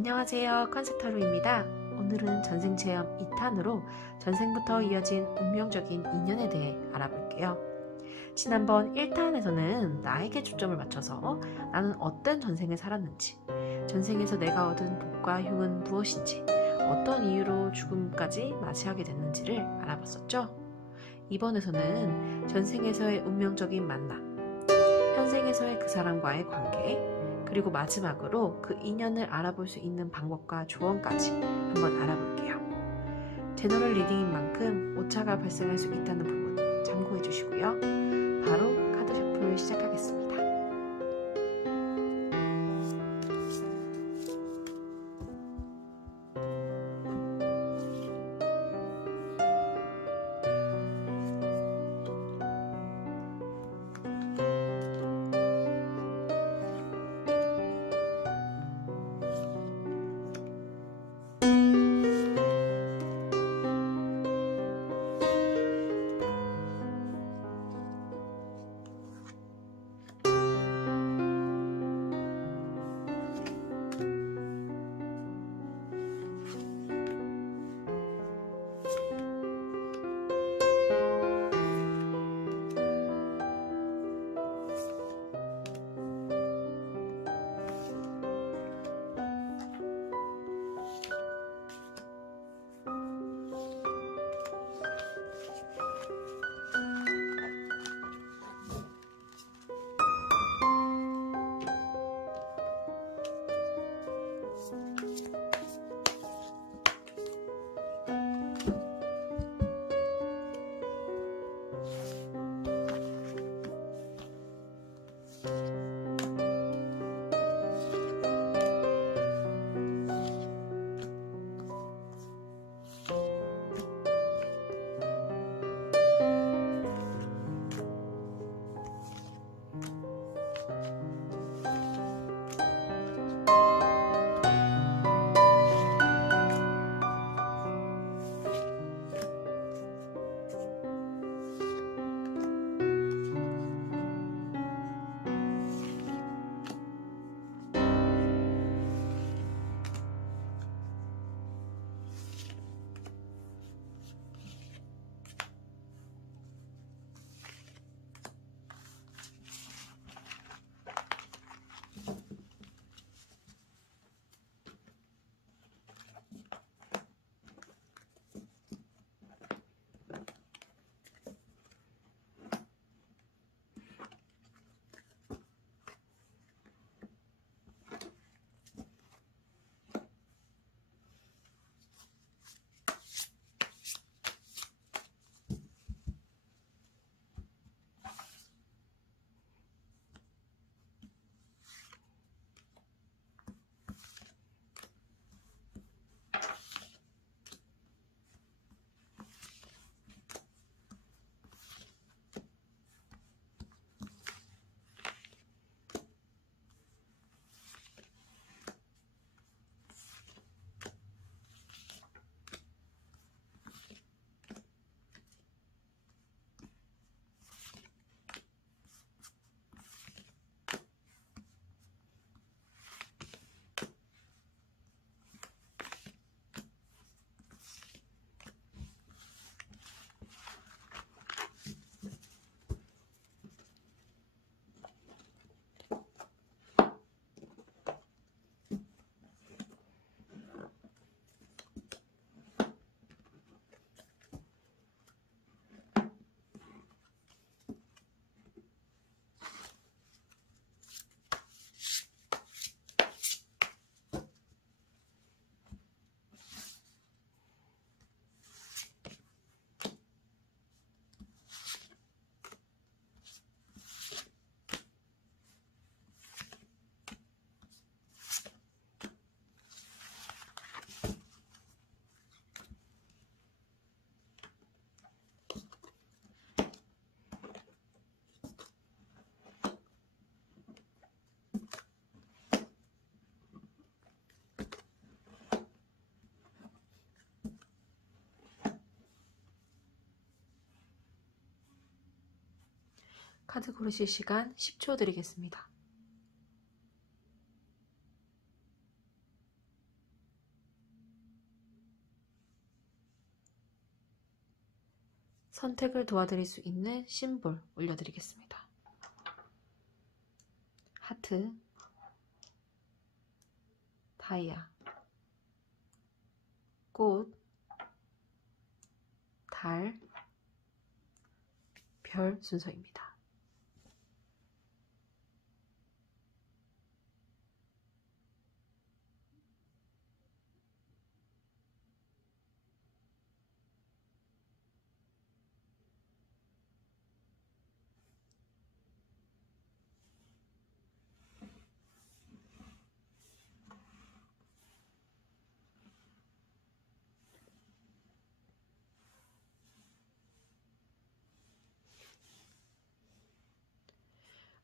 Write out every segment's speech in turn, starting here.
안녕하세요. 컨셉타로입니다. 오늘은 전생체험 2탄으로 전생부터 이어진 운명적인 인연에 대해 알아볼게요. 지난번 1탄에서는 나에게 초점을 맞춰서 나는 어떤 전생을 살았는지, 전생에서 내가 얻은 복과 흉은 무엇인지, 어떤 이유로 죽음까지 맞이하게 됐는지를 알아봤었죠. 이번에서는 전생에서의 운명적인 만남, 현생에서의 그 사람과의 관계, 그리고 마지막으로 그 인연을 알아볼 수 있는 방법과 조언까지 한번 알아볼게요. 제너럴 리딩인 만큼 오차가 발생할 수 있다는 부분 참고해 주시고요. 바로 카드 셔플 시작하겠습니다. 카드 고르실 시간 10초 드리겠습니다. 선택을 도와드릴 수 있는 심볼 올려드리겠습니다. 하트, 다이아, 꽃, 달, 별 순서입니다.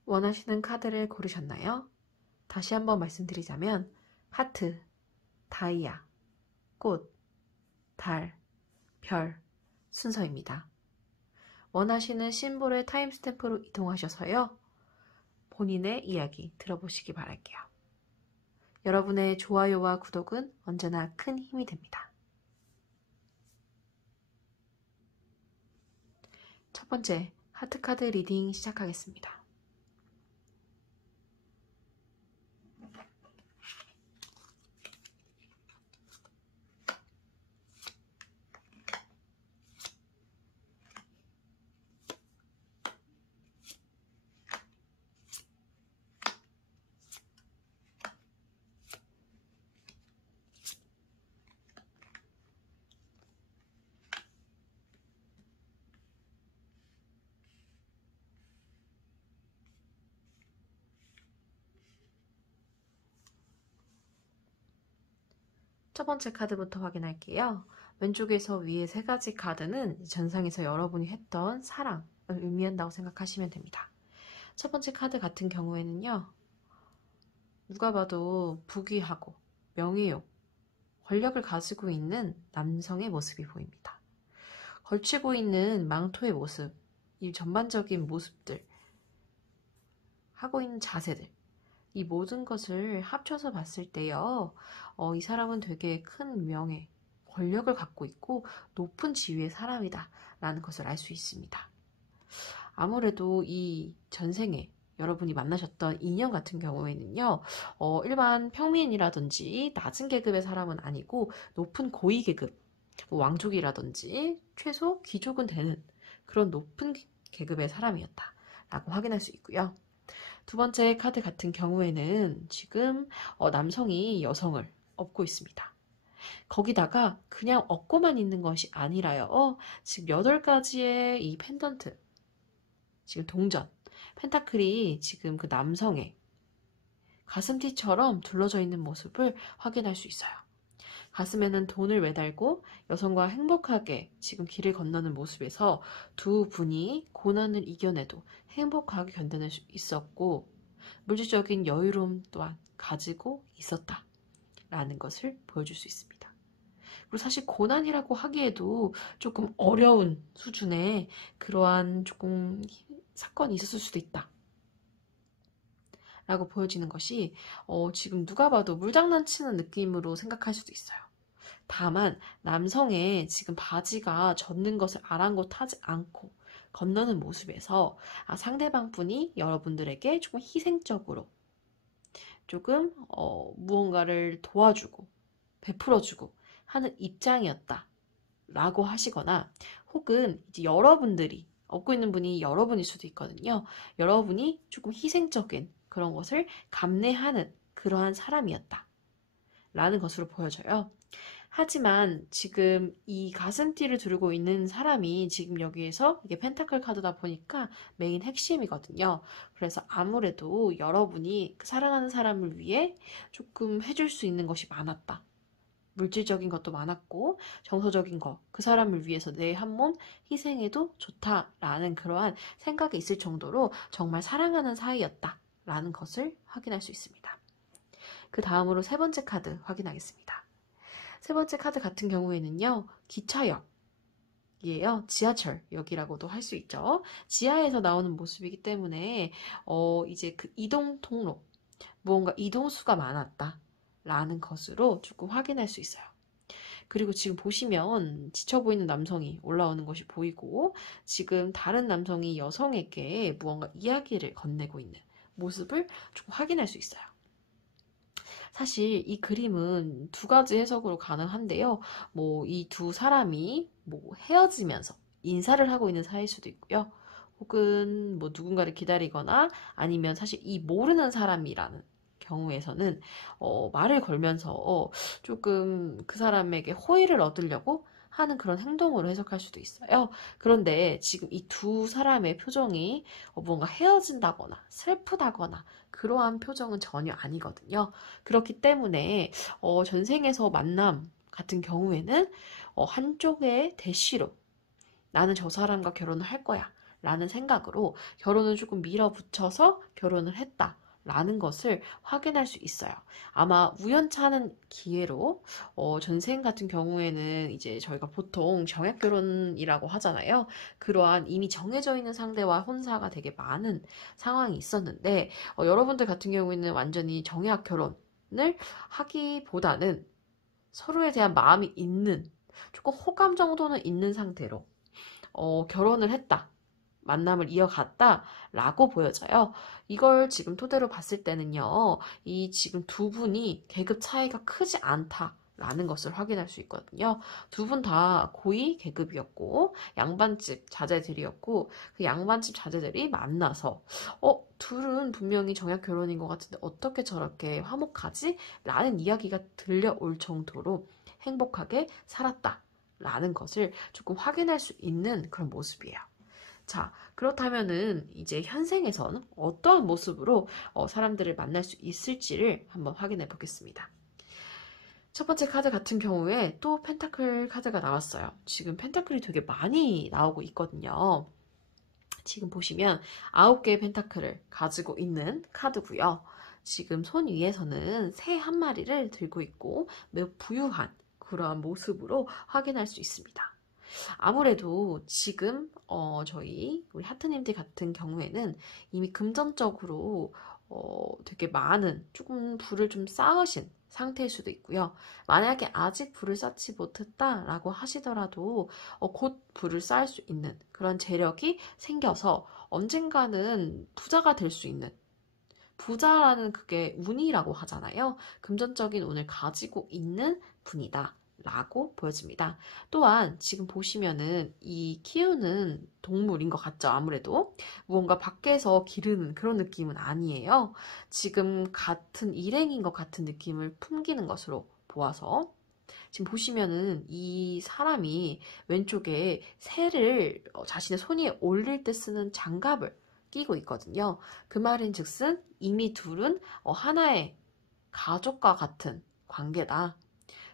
원하시는 카드를 고르셨나요? 다시 한번 말씀드리자면 하트, 다이아, 꽃, 달, 별 순서입니다. 원하시는 심볼의 타임스탬프로 이동하셔서요. 본인의 이야기 들어보시기 바랄게요. 여러분의 좋아요와 구독은 언제나 큰 힘이 됩니다. 첫 번째 하트카드 리딩 시작하겠습니다. 첫 번째 카드부터 확인할게요. 왼쪽에서 위에 세 가지 카드는 전상에서 여러분이 했던 사랑을 의미한다고 생각하시면 됩니다. 첫 번째 카드 같은 경우에는요. 누가 봐도 부귀하고 명예욕, 권력을 가지고 있는 남성의 모습이 보입니다. 걸치고 있는 망토의 모습, 이 전반적인 모습들, 하고 있는 자세들, 이 모든 것을 합쳐서 봤을 때요. 이 사람은 되게 큰 명예, 권력을 갖고 있고 높은 지위의 사람이다 라는 것을 알 수 있습니다. 아무래도 이 전생에 여러분이 만나셨던 인연 같은 경우에는요. 일반 평민이라든지 낮은 계급의 사람은 아니고 높은 고위 계급, 뭐 왕족이라든지 최소 귀족은 되는 그런 높은 계급의 사람이었다 라고 확인할 수 있고요. 두 번째 카드 같은 경우에는 지금 남성이 여성을 업고 있습니다. 거기다가 그냥 업고만 있는 것이 아니라요. 지금 8가지의 이 펜던트, 지금 동전, 펜타클이 지금 그 남성의 가슴띠처럼 둘러져 있는 모습을 확인할 수 있어요. 가슴에는 돈을 매달고 여성과 행복하게 지금 길을 건너는 모습에서 두 분이 고난을 이겨내도 행복하게 견뎌낼 수 있었고 물질적인 여유로움 또한 가지고 있었다라는 것을 보여줄 수 있습니다. 그리고 사실 고난이라고 하기에도 조금 어려운 수준의 그러한 조금 사건이 있었을 수도 있다. 라고 보여지는 것이 지금 누가 봐도 물장난치는 느낌으로 생각할 수도 있어요. 다만 남성의 지금 바지가 젖는 것을 아랑곳하지 않고 건너는 모습에서 상대방 분이 여러분들에게 조금 희생적으로 조금 무언가를 도와주고 베풀어주고 하는 입장이었다 라고 하시거나 혹은 이제 여러분들이 업고 있는 분이 여러분일 수도 있거든요. 여러분이 조금 희생적인 그런 것을 감내하는 그러한 사람이었다 라는 것으로 보여져요. 하지만 지금 이 가슴띠를 두르고 있는 사람이 지금 여기에서 이게 펜타클 카드다 보니까 메인 핵심이거든요. 그래서 아무래도 여러분이 사랑하는 사람을 위해 조금 해줄 수 있는 것이 많았다. 물질적인 것도 많았고 정서적인 것, 그 사람을 위해서 내 한 몸 희생해도 좋다라는 그러한 생각이 있을 정도로 정말 사랑하는 사이였다라는 것을 확인할 수 있습니다. 그 다음으로 세 번째 카드 확인하겠습니다. 세 번째 카드 같은 경우에는요. 기차역이에요. 지하철역이라고도 할 수 있죠. 지하에서 나오는 모습이기 때문에 이제 그 이동 통로, 무언가 이동수가 많았다 라는 것으로 조금 확인할 수 있어요. 그리고 지금 보시면 지쳐 보이는 남성이 올라오는 것이 보이고 지금 다른 남성이 여성에게 무언가 이야기를 건네고 있는 모습을 조금 확인할 수 있어요. 사실 이 그림은 두 가지 해석으로 가능한데요. 뭐 이 두 사람이 뭐 헤어지면서 인사를 하고 있는 사이일 수도 있고요. 혹은 뭐 누군가를 기다리거나 아니면 사실 이 모르는 사람이라는 경우에서는 말을 걸면서 조금 그 사람에게 호의를 얻으려고 하는 그런 행동으로 해석할 수도 있어요. 그런데 지금 이 두 사람의 표정이 뭔가 헤어진다거나 슬프다거나 그러한 표정은 전혀 아니거든요. 그렇기 때문에 전생에서 만남 같은 경우에는 한쪽의 대시로 나는 저 사람과 결혼을 할 거야 라는 생각으로 결혼을 조금 밀어붙여서 결혼을 했다 라는 것을 확인할 수 있어요. 아마 우연찮은 기회로 전생 같은 경우에는 이제 저희가 보통 정약 결혼이라고 하잖아요. 그러한 이미 정해져 있는 상대와 혼사가 되게 많은 상황이 있었는데 여러분들 같은 경우에는 완전히 정약 결혼을 하기보다는 서로에 대한 마음이 있는 조금 호감 정도는 있는 상태로 결혼을 했다. 만남을 이어갔다 라고 보여져요. 이걸 지금 토대로 봤을 때는요. 이 지금 두 분이 계급 차이가 크지 않다라는 것을 확인할 수 있거든요. 두 분 다 고위 계급이었고 양반집 자제들이었고 그 양반집 자제들이 만나서 둘은 분명히 정약 결혼인 것 같은데 어떻게 저렇게 화목하지? 라는 이야기가 들려올 정도로 행복하게 살았다 라는 것을 조금 확인할 수 있는 그런 모습이에요. 자, 그렇다면은 이제 현생에서는 어떠한 모습으로 사람들을 만날 수 있을지를 한번 확인해 보겠습니다. 첫 번째 카드 같은 경우에 또 펜타클 카드가 나왔어요. 지금 펜타클이 되게 많이 나오고 있거든요. 지금 보시면 9개의 펜타클을 가지고 있는 카드고요. 지금 손 위에서는 새 한 마리를 들고 있고 매우 부유한 그러한 모습으로 확인할 수 있습니다. 아무래도 지금 우리 하트님들 같은 경우에는 이미 금전적으로 되게 많은 조금 부를 좀 쌓으신 상태일 수도 있고요. 만약에 아직 부를 쌓지 못했다라고 하시더라도 곧 부를 쌓을 수 있는 그런 재력이 생겨서 언젠가는 부자가 될 수 있는 부자라는 그게 운이라고 하잖아요. 금전적인 운을 가지고 있는 분이다. 라고 보여집니다. 또한 지금 보시면은 이 키우는 동물인 것 같죠? 아무래도 무언가 밖에서 기르는 그런 느낌은 아니에요. 지금 같은 일행인 것 같은 느낌을 풍기는 것으로 보아서 지금 보시면은 이 사람이 왼쪽에 새를 자신의 손 위에 올릴 때 쓰는 장갑을 끼고 있거든요. 그 말인즉슨 이미 둘은 하나의 가족과 같은 관계다.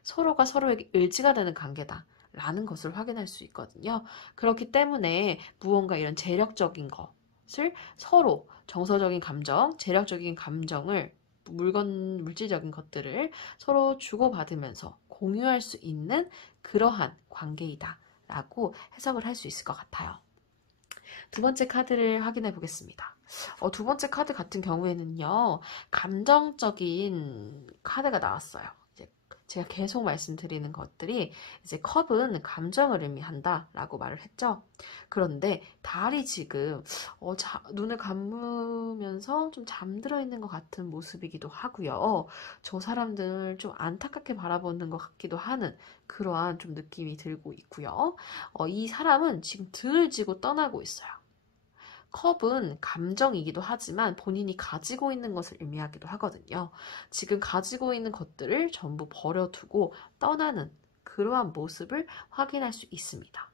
서로가 서로에게 의지가 되는 관계다. 라는 것을 확인할 수 있거든요. 그렇기 때문에 무언가 이런 재력적인 것을 서로 정서적인 감정, 재력적인 감정을 물질적인 것들을 서로 주고받으면서 공유할 수 있는 그러한 관계이다. 라고 해석을 할 수 있을 것 같아요. 두 번째 카드를 확인해 보겠습니다. 두 번째 카드 같은 경우에는요, 감정적인 카드가 나왔어요. 제가 계속 말씀드리는 것들이 이제 컵은 감정을 의미한다라고 말을 했죠. 그런데 달이 지금 눈을 감으면서 좀 잠들어 있는 것 같은 모습이기도 하고요. 저 사람들 좀 안타깝게 바라보는 것 같기도 하는 그러한 좀 느낌이 들고 있고요. 이 사람은 지금 등을 지고 떠나고 있어요. 컵은 감정이기도 하지만 본인이 가지고 있는 것을 의미하기도 하거든요. 지금 가지고 있는 것들을 전부 버려두고 떠나는 그러한 모습을 확인할 수 있습니다.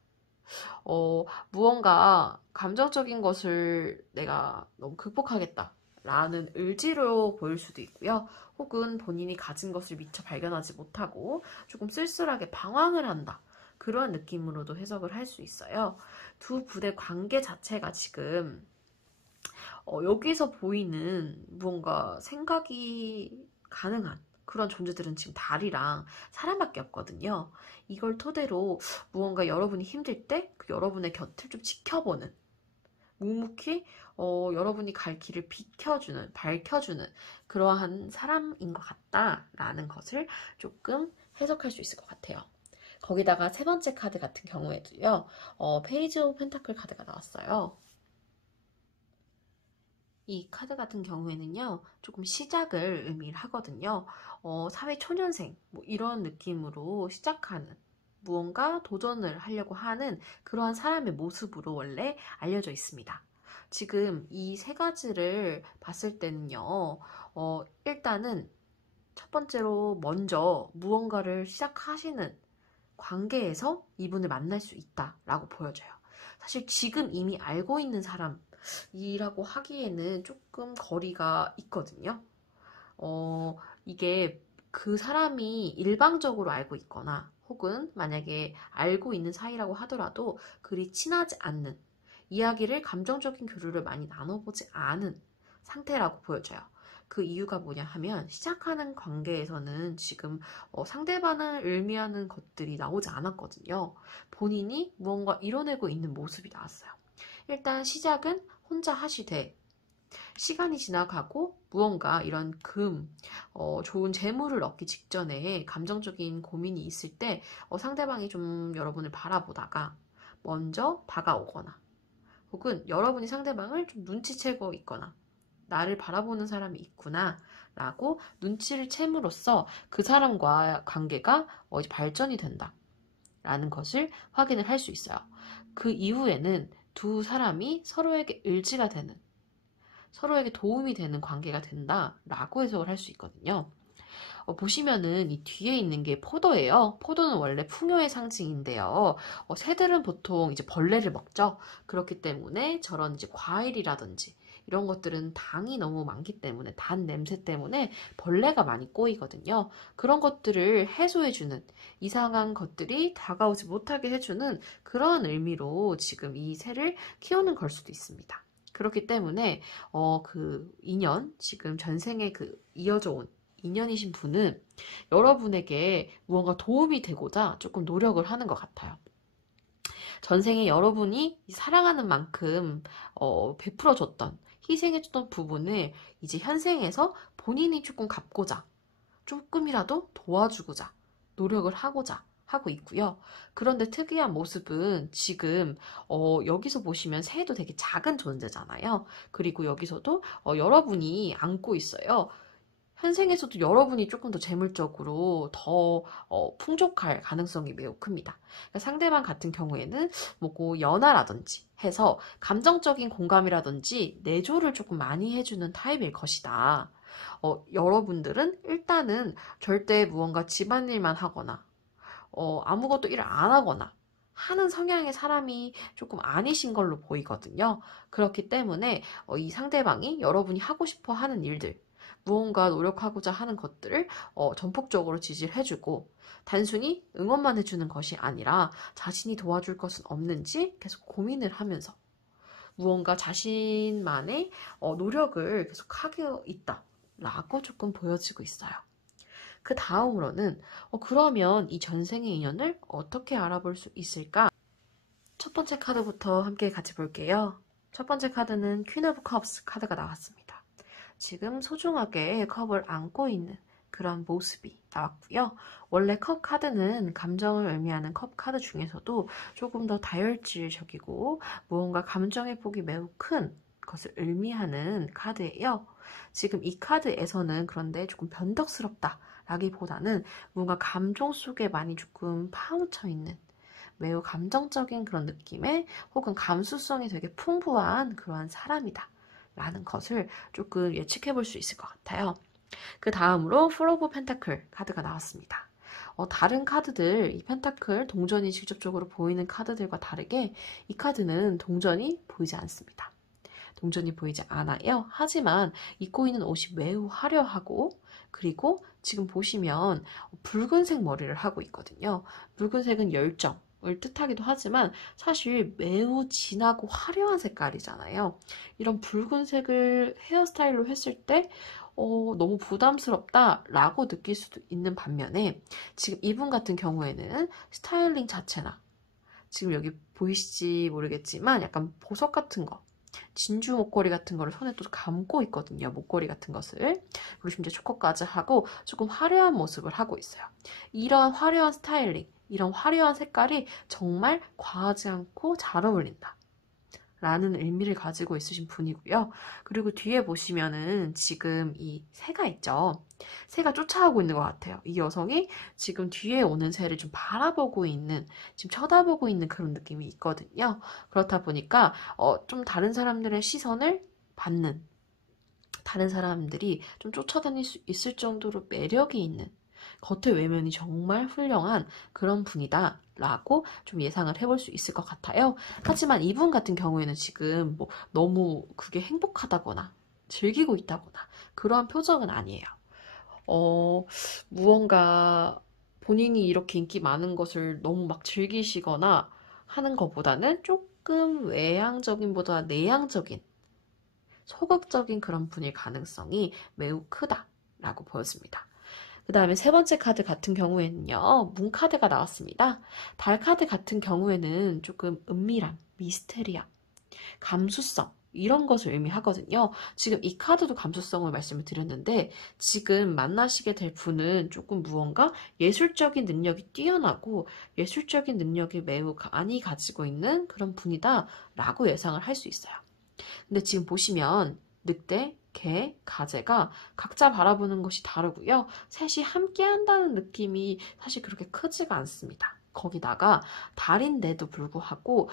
무언가 감정적인 것을 내가 너무 극복하겠다 라는 의지로 보일 수도 있고요. 혹은 본인이 가진 것을 미처 발견하지 못하고 조금 쓸쓸하게 방황을 한다. 그러한 느낌으로도 해석을 할 수 있어요. 두 분의 관계 자체가 지금 여기서 보이는 무언가 생각이 가능한 그런 존재들은 지금 달이랑 사람밖에 없거든요. 이걸 토대로 무언가 여러분이 힘들 때 그 여러분의 곁을 좀 지켜보는 묵묵히 여러분이 갈 길을 비켜주는, 밝혀주는 그러한 사람인 것 같다라는 것을 조금 해석할 수 있을 것 같아요. 거기다가 세 번째 카드 같은 경우에도요. 페이지 오브 펜타클 카드가 나왔어요. 이 카드 같은 경우에는요, 조금 시작을 의미를 하거든요. 사회 초년생, 뭐 이런 느낌으로 시작하는, 무언가 도전을 하려고 하는 그러한 사람의 모습으로 원래 알려져 있습니다. 지금 이 세 가지를 봤을 때는요, 일단은 첫 번째로 먼저 무언가를 시작하시는 관계에서 이분을 만날 수 있다라고 보여져요. 사실 지금 이미 알고 있는 사람이라고 하기에는 조금 거리가 있거든요. 이게 그 사람이 일방적으로 알고 있거나 혹은 만약에 알고 있는 사이라고 하더라도 그리 친하지 않는, 이야기를 감정적인 교류를 많이 나눠보지 않은 상태라고 보여져요. 그 이유가 뭐냐 하면 시작하는 관계에서는 지금 상대방을 의미하는 것들이 나오지 않았거든요. 본인이 무언가 이뤄내고 있는 모습이 나왔어요. 일단 시작은 혼자 하시되 시간이 지나가고 무언가 이런 좋은 재물을 얻기 직전에 감정적인 고민이 있을 때 상대방이 좀 여러분을 바라보다가 먼저 다가오거나 혹은 여러분이 상대방을 좀 눈치채고 있거나 나를 바라보는 사람이 있구나 라고 눈치를 챈으로써 그 사람과 관계가 발전이 된다 라는 것을 확인을 할 수 있어요. 그 이후에는 두 사람이 서로에게 의지가 되는, 서로에게 도움이 되는 관계가 된다라고 해석을 할 수 있거든요. 보시면은 이 뒤에 있는 게 포도예요. 포도는 원래 풍요의 상징인데요. 새들은 보통 이제 벌레를 먹죠. 그렇기 때문에 저런 이제 과일이라든지 이런 것들은 당이 너무 많기 때문에 단 냄새 때문에 벌레가 많이 꼬이거든요. 그런 것들을 해소해주는, 이상한 것들이 다가오지 못하게 해주는 그러한 의미로 지금 이 새를 키우는 걸 수도 있습니다. 그렇기 때문에 그 인연, 지금 전생에 그 이어져 온 인연이신 분은 여러분에게 무언가 도움이 되고자 조금 노력을 하는 것 같아요. 전생에 여러분이 사랑하는 만큼 베풀어줬던, 희생해줬던 부분을 이제 현생에서 본인이 조금 갚고자, 조금이라도 도와주고자 노력을 하고자 하고 있고요. 그런데 특이한 모습은 지금 여기서 보시면 새도 되게 작은 존재잖아요. 그리고 여기서도 여러분이 안고 있어요. 현생에서도 여러분이 조금 더 재물적으로 더 풍족할 가능성이 매우 큽니다. 그러니까 상대방 같은 경우에는 뭐 연하라든지 해서 감정적인 공감이라든지 내조를 조금 많이 해주는 타입일 것이다. 여러분들은 일단은 절대 무언가 집안일만 하거나 아무것도 일을 안 하거나 하는 성향의 사람이 조금 아니신 걸로 보이거든요. 그렇기 때문에 이 상대방이 여러분이 하고 싶어 하는 일들, 무언가 노력하고자 하는 것들을 전폭적으로 지지를 해주고 단순히 응원만 해주는 것이 아니라 자신이 도와줄 것은 없는지 계속 고민을 하면서 무언가 자신만의 노력을 계속 하고 있다라고 조금 보여지고 있어요. 그 다음으로는 그러면 이 전생의 인연을 어떻게 알아볼 수 있을까? 첫 번째 카드부터 함께 같이 볼게요. 첫 번째 카드는 퀸 오브 컵스 카드가 나왔습니다. 지금 소중하게 컵을 안고 있는 그런 모습이 나왔고요. 원래 컵 카드는 감정을 의미하는 컵 카드 중에서도 조금 더 다혈질적이고 무언가 감정의 폭이 매우 큰 것을 의미하는 카드예요. 지금 이 카드에서는 그런데 조금 변덕스럽다 라기보다는 뭔가 감정 속에 많이 조금 파묻혀 있는 매우 감정적인 그런 느낌의 혹은 감수성이 되게 풍부한 그러한 사람이다 라는 것을 조금 예측해 볼 수 있을 것 같아요. 그 다음으로 풀 오브 펜타클 카드가 나왔습니다. 다른 카드들, 이 펜타클 동전이 직접적으로 보이는 카드들과 다르게 이 카드는 동전이 보이지 않습니다. 동전이 보이지 않아요. 하지만 입고 있는 옷이 매우 화려하고 그리고 지금 보시면 붉은색 머리를 하고 있거든요. 붉은색은 열정을 뜻하기도 하지만 사실 매우 진하고 화려한 색깔이잖아요. 이런 붉은색을 헤어스타일로 했을 때 너무 부담스럽다라고 느낄 수도 있는 반면에 지금 이분 같은 경우에는 스타일링 자체나 지금 여기 보이실지 모르겠지만 약간 보석 같은 거 진주 목걸이 같은 거를 손에 또 감고 있거든요. 목걸이 같은 것을. 그리고 심지어 초커까지 하고 조금 화려한 모습을 하고 있어요. 이런 화려한 스타일링, 이런 화려한 색깔이 정말 과하지 않고 잘 어울린다 라는 의미를 가지고 있으신 분이고요. 그리고 뒤에 보시면은 지금 이 새가 있죠. 새가 쫓아오고 있는 것 같아요. 이 여성이 지금 뒤에 오는 새를 좀 바라보고 있는, 지금 쳐다보고 있는 그런 느낌이 있거든요. 그렇다 보니까 좀 다른 사람들의 시선을 받는, 다른 사람들이 좀 쫓아다닐 수 있을 정도로 매력이 있는, 겉의 외면이 정말 훌륭한 그런 분이다 라고 좀 예상을 해볼 수 있을 것 같아요. 하지만 이분 같은 경우에는 지금 뭐 너무 그게 행복하다거나 즐기고 있다거나 그러한 표정은 아니에요. 무언가 본인이 이렇게 인기 많은 것을 너무 막 즐기시거나 하는 것보다는 조금 외향적인보다 내향적인, 소극적인 그런 분일 가능성이 매우 크다라고 보여집니다. 그 다음에 세 번째 카드 같은 경우에는요, 문 카드가 나왔습니다. 달 카드 같은 경우에는 조금 은밀함, 미스테리함, 감수성, 이런 것을 의미하거든요. 지금 이 카드도 감수성을 말씀을 드렸는데, 지금 만나시게 될 분은 조금 무언가 예술적인 능력이 뛰어나고, 예술적인 능력이 매우 많이 가지고 있는 그런 분이다 라고 예상을 할 수 있어요. 근데 지금 보시면 늑대, 개, 가재가 각자 바라보는 것이 다르고요. 셋이 함께 한다는 느낌이 사실 그렇게 크지가 않습니다. 거기다가 달인데도 불구하고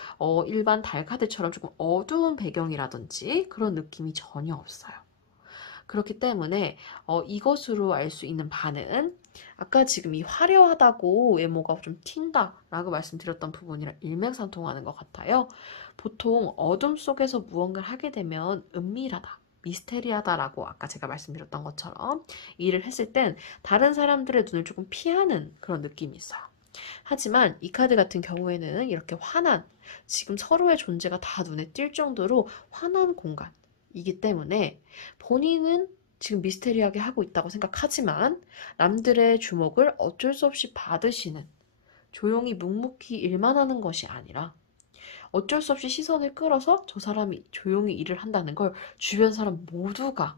일반 달 카드처럼 조금 어두운 배경이라든지 그런 느낌이 전혀 없어요. 그렇기 때문에 이것으로 알 수 있는 바는 아까 지금 이 화려하다고 외모가 좀 튄다 라고 말씀드렸던 부분이랑 일맥상통하는 것 같아요. 보통 어둠 속에서 무언가를 하게 되면 은밀하다, 미스테리하다라고 아까 제가 말씀드렸던 것처럼 일을 했을 땐 다른 사람들의 눈을 조금 피하는 그런 느낌이 있어요. 하지만 이 카드 같은 경우에는 이렇게 환한, 지금 서로의 존재가 다 눈에 띌 정도로 환한 공간이기 때문에 본인은 지금 미스테리하게 하고 있다고 생각하지만 남들의 주목을 어쩔 수 없이 받으시는, 조용히 묵묵히 일만 하는 것이 아니라 어쩔 수 없이 시선을 끌어서 저 사람이 조용히 일을 한다는 걸 주변 사람 모두가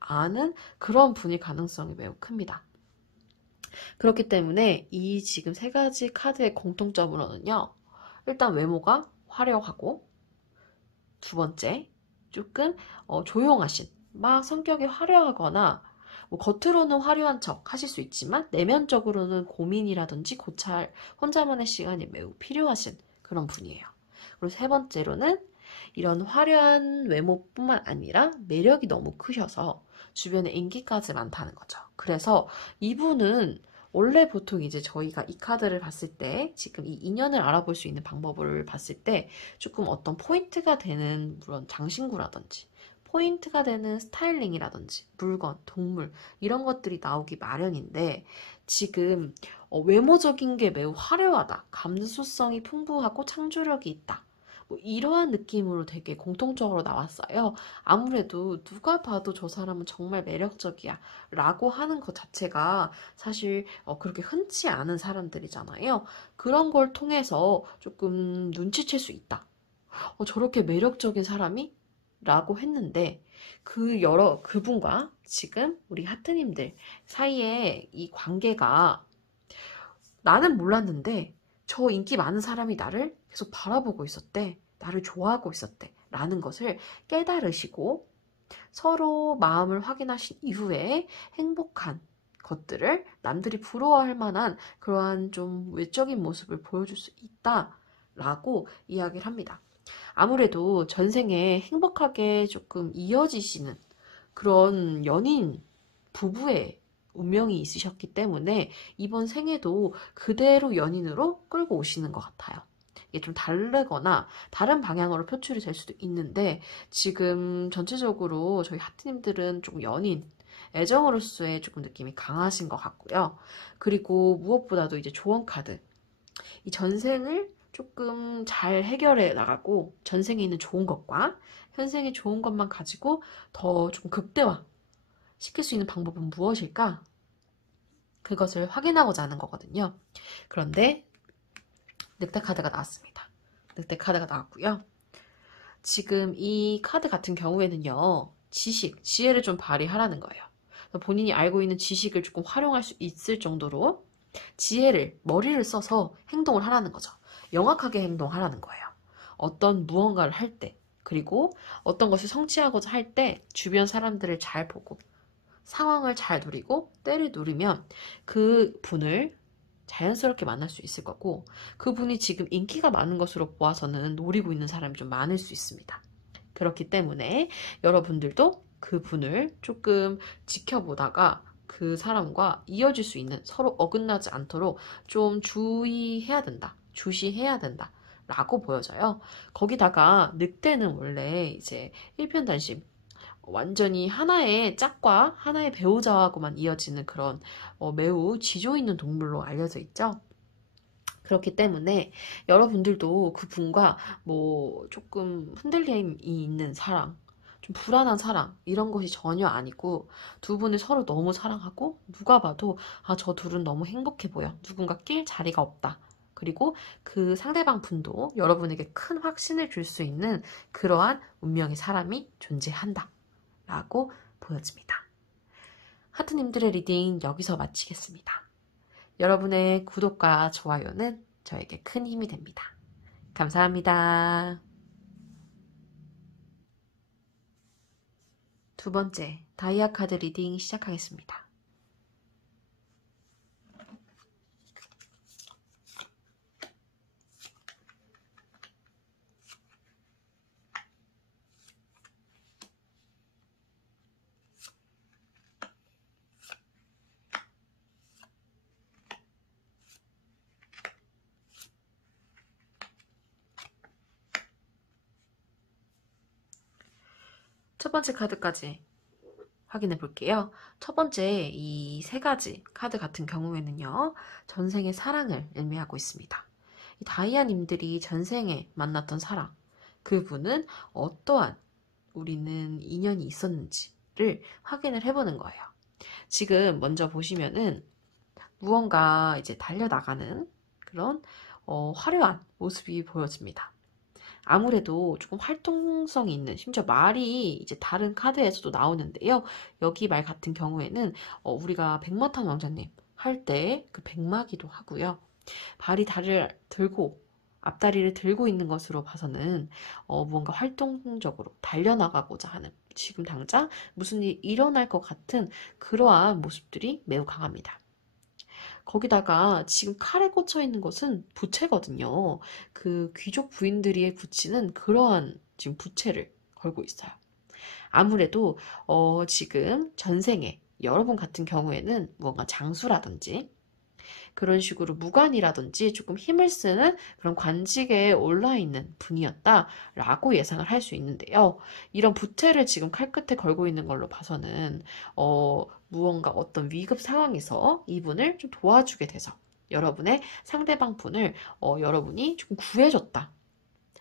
아는 그런 분일 가능성이 매우 큽니다. 그렇기 때문에 이 지금 세 가지 카드의 공통점으로는요, 일단 외모가 화려하고, 두 번째, 조금 조용하신, 막 성격이 화려하거나 뭐 겉으로는 화려한 척 하실 수 있지만 내면적으로는 고민이라든지 고찰, 혼자만의 시간이 매우 필요하신 그런 분이에요. 그리고 세 번째로는 이런 화려한 외모뿐만 아니라 매력이 너무 크셔서 주변에 인기까지 많다는 거죠. 그래서 이분은 원래 보통 이제 저희가 이 카드를 봤을 때, 지금 이 인연을 알아볼 수 있는 방법을 봤을 때 조금 어떤 포인트가 되는 물론 장신구라든지 포인트가 되는 스타일링이라든지 물건, 동물 이런 것들이 나오기 마련인데, 지금 외모적인 게 매우 화려하다, 감수성이 풍부하고 창조력이 있다, 뭐 이러한 느낌으로 되게 공통적으로 나왔어요. 아무래도 누가 봐도 저 사람은 정말 매력적이야 라고 하는 것 자체가 사실 그렇게 흔치 않은 사람들이잖아요. 그런 걸 통해서 조금 눈치챌 수 있다. 저렇게 매력적인 사람이? 라고 했는데, 그분과 지금 우리 하트님들 사이에 이 관계가, 나는 몰랐는데 저 인기 많은 사람이 나를 계속 바라보고 있었대, 나를 좋아하고 있었대 라는 것을 깨달으시고 서로 마음을 확인하신 이후에 행복한 것들을 남들이 부러워할 만한 그러한 좀 외적인 모습을 보여줄 수 있다 라고 이야기를 합니다. 아무래도 전생에 행복하게 조금 이어지시는 그런 연인, 부부의 운명이 있으셨기 때문에 이번 생에도 그대로 연인으로 끌고 오시는 것 같아요. 이게 좀 다르거나 다른 방향으로 표출이 될 수도 있는데, 지금 전체적으로 저희 하트님들은 조금 연인, 애정으로서의 조금 느낌이 강하신 것 같고요. 그리고 무엇보다도 이제 조언 카드. 이 전생을 조금 잘 해결해 나가고, 전생에 있는 좋은 것과 현생의 좋은 것만 가지고 더 조금 극대화 시킬 수 있는 방법은 무엇일까? 그것을 확인하고자 하는 거거든요. 그런데 늑대 카드가 나왔습니다. 늑대 카드가 나왔고요. 지금 이 카드 같은 경우에는요, 지혜를 좀 발휘하라는 거예요. 본인이 알고 있는 지식을 조금 활용할 수 있을 정도로 머리를 써서 행동을 하라는 거죠. 영악하게 행동하라는 거예요. 어떤 무언가를 할 때, 그리고 어떤 것을 성취하고자 할 때 주변 사람들을 잘 보고 상황을 잘 누리고 때를 누리면 그 분을 자연스럽게 만날 수 있을 거고, 그분이 지금 인기가 많은 것으로 보아서는 노리고 있는 사람이 좀 많을 수 있습니다. 그렇기 때문에 여러분들도 그분을 조금 지켜보다가 그 사람과 이어질 수 있는, 서로 어긋나지 않도록 좀 주시해야 된다 라고 보여져요. 거기다가 늑대는 원래 이제 일편단심, 완전히 하나의 짝과 하나의 배우자하고만 이어지는 그런 매우 지조 있는 동물로 알려져 있죠. 그렇기 때문에 여러분들도 그분과 뭐 조금 흔들림이 있는 사랑, 좀 불안한 사랑, 이런 것이 전혀 아니고 두 분을 서로 너무 사랑하고 누가 봐도 저 둘은 너무 행복해 보여. 누군가 낄 자리가 없다. 그리고 그 상대방 분도 여러분에게 큰 확신을 줄 수 있는 그러한 운명의 사람이 존재한다 라고 보여집니다. 하트님들의 리딩 여기서 마치겠습니다. 여러분의 구독과 좋아요는 저에게 큰 힘이 됩니다. 감사합니다. 두 번째 다이아 카드 리딩 시작하겠습니다. 첫 번째 카드까지 확인해 볼게요. 첫 번째 이 세 가지 카드 같은 경우에는요, 전생의 사랑을 의미하고 있습니다. 이 다이아님들이 전생에 만났던 사랑, 그분은 어떠한 우리는 인연이 있었는지를 확인을 해보는 거예요. 지금 먼저 보시면은 무언가 이제 달려나가는 그런 화려한 모습이 보여집니다. 아무래도 조금 활동성이 있는, 심지어 말이 이제 다른 카드에서도 나오는데요. 여기 말 같은 경우에는 우리가 백마탄 왕자님 할 때 그 백마기도 하고요. 발이 앞다리를 들고 있는 것으로 봐서는 무언가 활동적으로 달려나가고자 하는, 지금 당장 무슨 일이 일어날 것 같은 그러한 모습들이 매우 강합니다. 거기다가 지금 칼에 꽂혀 있는 것은 부채거든요. 그 귀족 부인들이 굳히는 그러한 지금 부채를 걸고 있어요. 아무래도 지금 전생에 여러분 같은 경우에는 뭔가 장수라든지 그런 식으로 무관이라든지 조금 힘을 쓰는 그런 관직에 올라있는 분이었다라고 예상을 할 수 있는데요. 이런 부채를 지금 칼끝에 걸고 있는 걸로 봐서는 무언가 어떤 위급 상황에서 이분을 좀 도와주게 돼서 여러분의 상대방 분을 여러분이 조금 구해줬다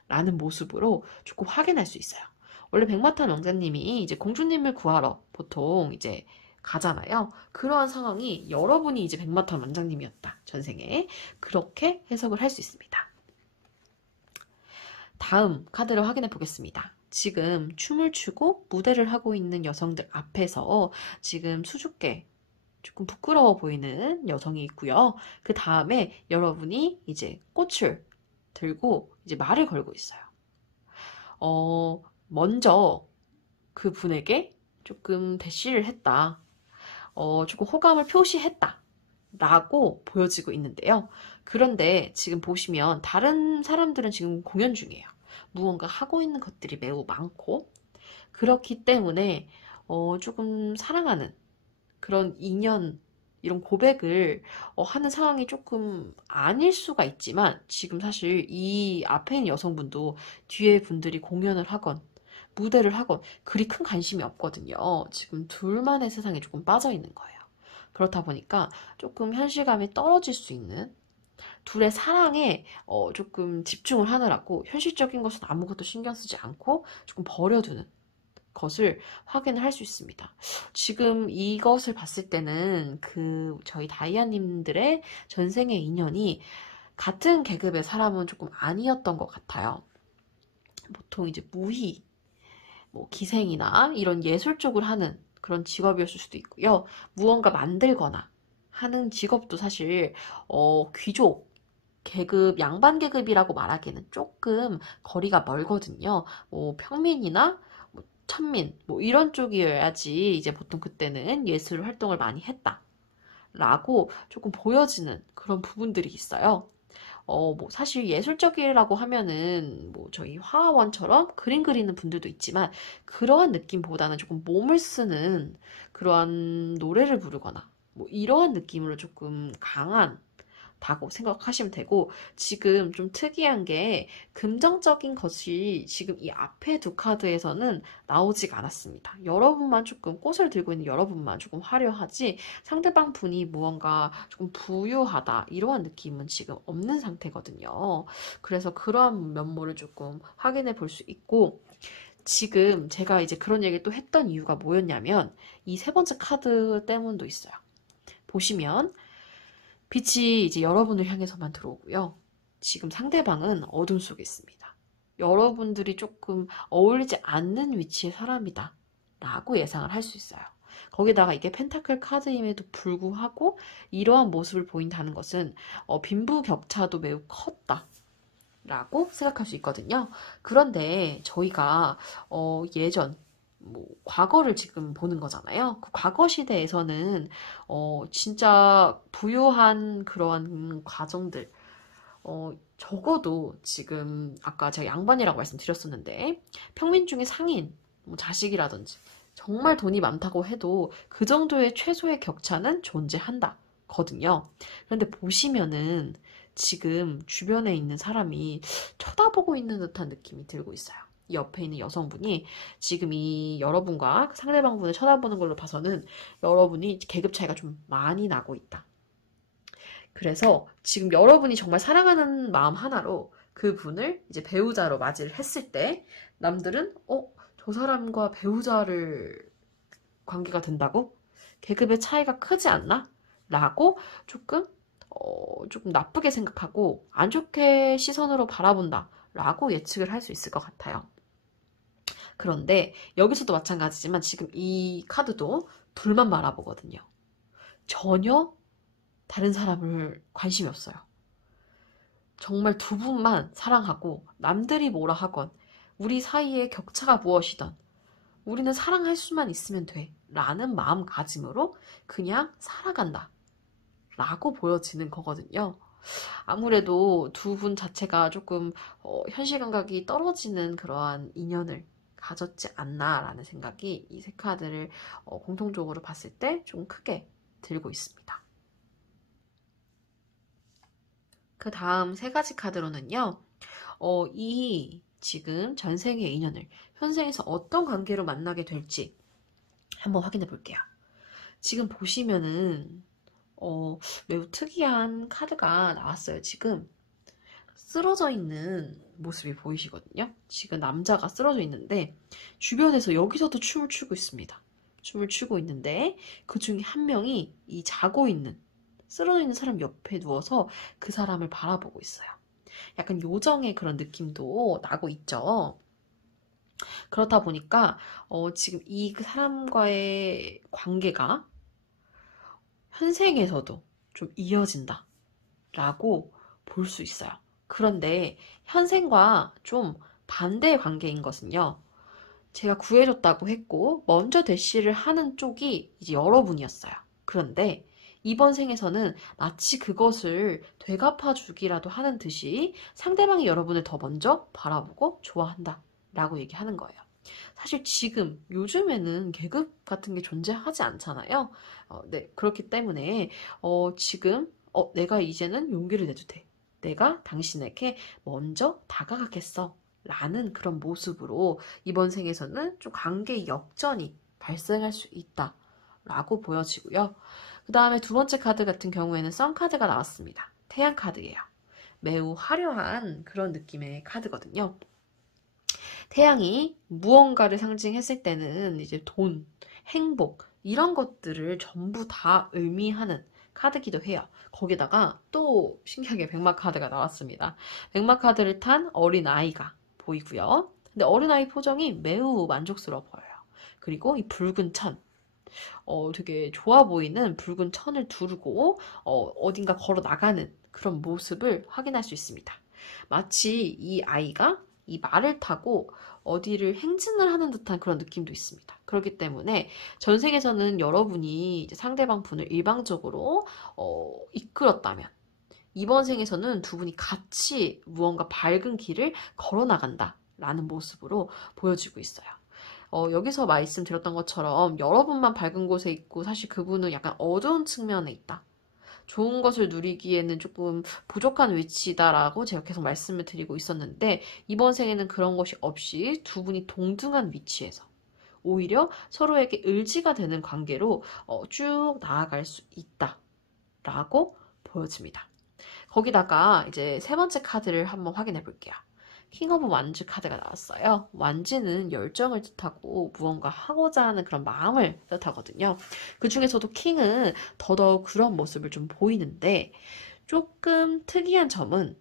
라는 모습으로 조금 확인할 수 있어요. 원래 백마탄 왕자님이 이제 공주님을 구하러 보통 이제 가잖아요. 그러한 상황이 여러분이 이제 백마탄 왕자님이었다, 전생에. 그렇게 해석을 할 수 있습니다. 다음 카드를 확인해 보겠습니다. 지금 춤을 추고 무대를 하고 있는 여성들 앞에서 지금 수줍게 조금 부끄러워 보이는 여성이 있고요. 그 다음에 여러분이 이제 꽃을 들고 이제 말을 걸고 있어요. 먼저 그 분에게 조금 대시를 했다. 조금 호감을 표시했다 라고 보여지고 있는데요. 그런데 지금 보시면 다른 사람들은 지금 공연 중이에요. 무언가 하고 있는 것들이 매우 많고, 그렇기 때문에 조금 사랑하는 그런 인연, 이런 고백을 하는 상황이 조금 아닐 수가 있지만, 지금 사실 이 앞에 있는 여성분도 뒤에 분들이 공연을 하건 무대를 하건 그리 큰 관심이 없거든요. 지금 둘만의 세상에 조금 빠져 있는 거예요. 그렇다 보니까 조금 현실감이 떨어질 수 있는, 둘의 사랑에 조금 집중을 하느라고 현실적인 것은 아무것도 신경 쓰지 않고 조금 버려두는 것을 확인을 할 수 있습니다. 지금 이것을 봤을 때는 저희 다이아님들의 전생의 인연이 같은 계급의 사람은 조금 아니었던 것 같아요. 보통 이제 무희, 뭐 기생이나 이런 예술 쪽을 하는 그런 직업이었을 수도 있고요. 무언가 만들거나 하는 직업도 사실 귀족 계급, 양반 계급이라고 말하기에는 조금 거리가 멀거든요. 뭐 평민이나 뭐 천민 뭐 이런 쪽이어야지 이제 보통 그때는 예술 활동을 많이 했다라고 조금 보여지는 그런 부분들이 있어요. 뭐 사실 예술적이라고 하면은 뭐 저희 화원처럼 그림 그리는 분들도 있지만 그러한 느낌보다는 조금 몸을 쓰는 그러한 노래를 부르거나 뭐 이러한 느낌으로 조금 강한 다고 생각하시면 되고, 지금 좀 특이한 게 긍정적인 것이 지금 이 앞에 두 카드에서는 나오지가 않았습니다. 여러분만 조금 꽃을 들고 있는 여러분만 조금 화려하지 상대방 분이 무언가 조금 부유하다 이러한 느낌은 지금 없는 상태거든요. 그래서 그러한 면모를 조금 확인해 볼 수 있고, 지금 제가 이제 그런 얘기를 또 했던 이유가 뭐였냐면 이 세 번째 카드 때문도 있어요. 보시면 빛이 이제 여러분을 향해서만 들어오고요. 지금 상대방은 어둠 속에 있습니다. 여러분들이 조금 어울리지 않는 위치의 사람이다 라고 예상을 할 수 있어요. 거기다가 이게 펜타클 카드임에도 불구하고 이러한 모습을 보인다는 것은 빈부격차도 매우 컸다 라고 생각할 수 있거든요. 그런데 저희가 예전 뭐 과거를 지금 보는 거잖아요. 그 과거 시대에서는 진짜 부유한 그런 과정들 적어도 지금 아까 제가 양반이라고 말씀드렸었는데 평민 중에 상인 뭐 자식이라든지 정말 돈이 많다고 해도 그 정도의 최소의 격차는 존재한다 거든요. 그런데 보시면은 지금 주변에 있는 사람이 쳐다보고 있는 듯한 느낌이 들고 있어요. 옆에 있는 여성분이 지금 이 여러분과 상대방분을 쳐다보는 걸로 봐서는 여러분이 계급 차이가 좀 많이 나고 있다. 그래서 지금 여러분이 정말 사랑하는 마음 하나로 그분을 이제 배우자로 맞이를 했을 때 남들은 저 사람과 배우자를 관계가 된다고? 계급의 차이가 크지 않나? 라고 조금 나쁘게 생각하고 안 좋게 시선으로 바라본다 라고 예측을 할 수 있을 것 같아요. 그런데 여기서도 마찬가지지만 지금 이 카드도 둘만 바라보거든요. 전혀 다른 사람을 관심이 없어요. 정말 두 분만 사랑하고 남들이 뭐라 하건 우리 사이의 격차가 무엇이든 우리는 사랑할 수만 있으면 돼 라는 마음가짐으로 그냥 살아간다 라고 보여지는 거거든요. 아무래도 두 분 자체가 조금 현실 감각이 떨어지는 그러한 인연을 가졌지 않나라는 생각이 이 세 카드를 공통적으로 봤을 때 좀 크게 들고 있습니다. 그 다음 세 가지 카드로는요. 이 지금 전생의 인연을 현생에서 어떤 관계로 만나게 될지 한번 확인해 볼게요. 지금 보시면은 매우 특이한 카드가 나왔어요. 지금 쓰러져 있는 모습이 보이시거든요. 지금 남자가 쓰러져 있는데 주변에서 여기서도 춤을 추고 있습니다. 춤을 추고 있는데 그 중에 한 명이 이 자고 있는 쓰러져 있는 사람 옆에 누워서 그 사람을 바라보고 있어요. 약간 요정의 그런 느낌도 나고 있죠. 그렇다 보니까 지금 이 사람과의 관계가 현생에서도 좀 이어진다 라고 볼 수 있어요. 그런데 현생과 좀 반대의 관계인 것은요. 제가 구해줬다고 했고 먼저 대시를 하는 쪽이 이제 여러분이었어요. 그런데 이번 생에서는 마치 그것을 되갚아주기라도 하는 듯이 상대방이 여러분을 더 먼저 바라보고 좋아한다 라고 얘기하는 거예요. 사실 지금 요즘에는 계급 같은 게 존재하지 않잖아요. 네, 그렇기 때문에 지금 내가 이제는 용기를 내도 돼. 내가 당신에게 먼저 다가가겠어. 라는 그런 모습으로 이번 생에서는 좀 관계 역전이 발생할 수 있다. 라고 보여지고요. 그 다음에 두 번째 카드 같은 경우에는 선 카드가 나왔습니다. 태양 카드예요. 매우 화려한 그런 느낌의 카드거든요. 태양이 무언가를 상징했을 때는 이제 돈, 행복 이런 것들을 전부 다 의미하는 카드기도 해요. 거기다가 또 신기하게 백마 카드가 나왔습니다. 백마 카드를 탄 어린 아이가 보이고요. 근데 어린아이 표정이 매우 만족스러워 보여요. 그리고 이 붉은 천, 되게 좋아 보이는 붉은 천을 두르고 어딘가 걸어 나가는 그런 모습을 확인할 수 있습니다. 마치 이 아이가 이 말을 타고 어디를 행진을 하는 듯한 그런 느낌도 있습니다. 그렇기 때문에 전생에서는 여러분이 이제 상대방 분을 일방적으로 이끌었다면 이번 생에서는 두 분이 같이 무언가 밝은 길을 걸어 나간다라는 모습으로 보여지고 있어요. 여기서 말씀드렸던 것처럼 여러분만 밝은 곳에 있고 사실 그분은 약간 어두운 측면에 있다. 좋은 것을 누리기에는 조금 부족한 위치다라고 제가 계속 말씀을 드리고 있었는데 이번 생에는 그런 것이 없이 두 분이 동등한 위치에서 오히려 서로에게 의지가 되는 관계로 쭉 나아갈 수 있다라고 보여집니다. 거기다가 이제 세 번째 카드를 한번 확인해 볼게요. 킹 오브 완즈 카드가 나왔어요. 완즈는 열정을 뜻하고 무언가 하고자 하는 그런 마음을 뜻하거든요. 그 중에서도 킹은 더더욱 그런 모습을 좀 보이는데 조금 특이한 점은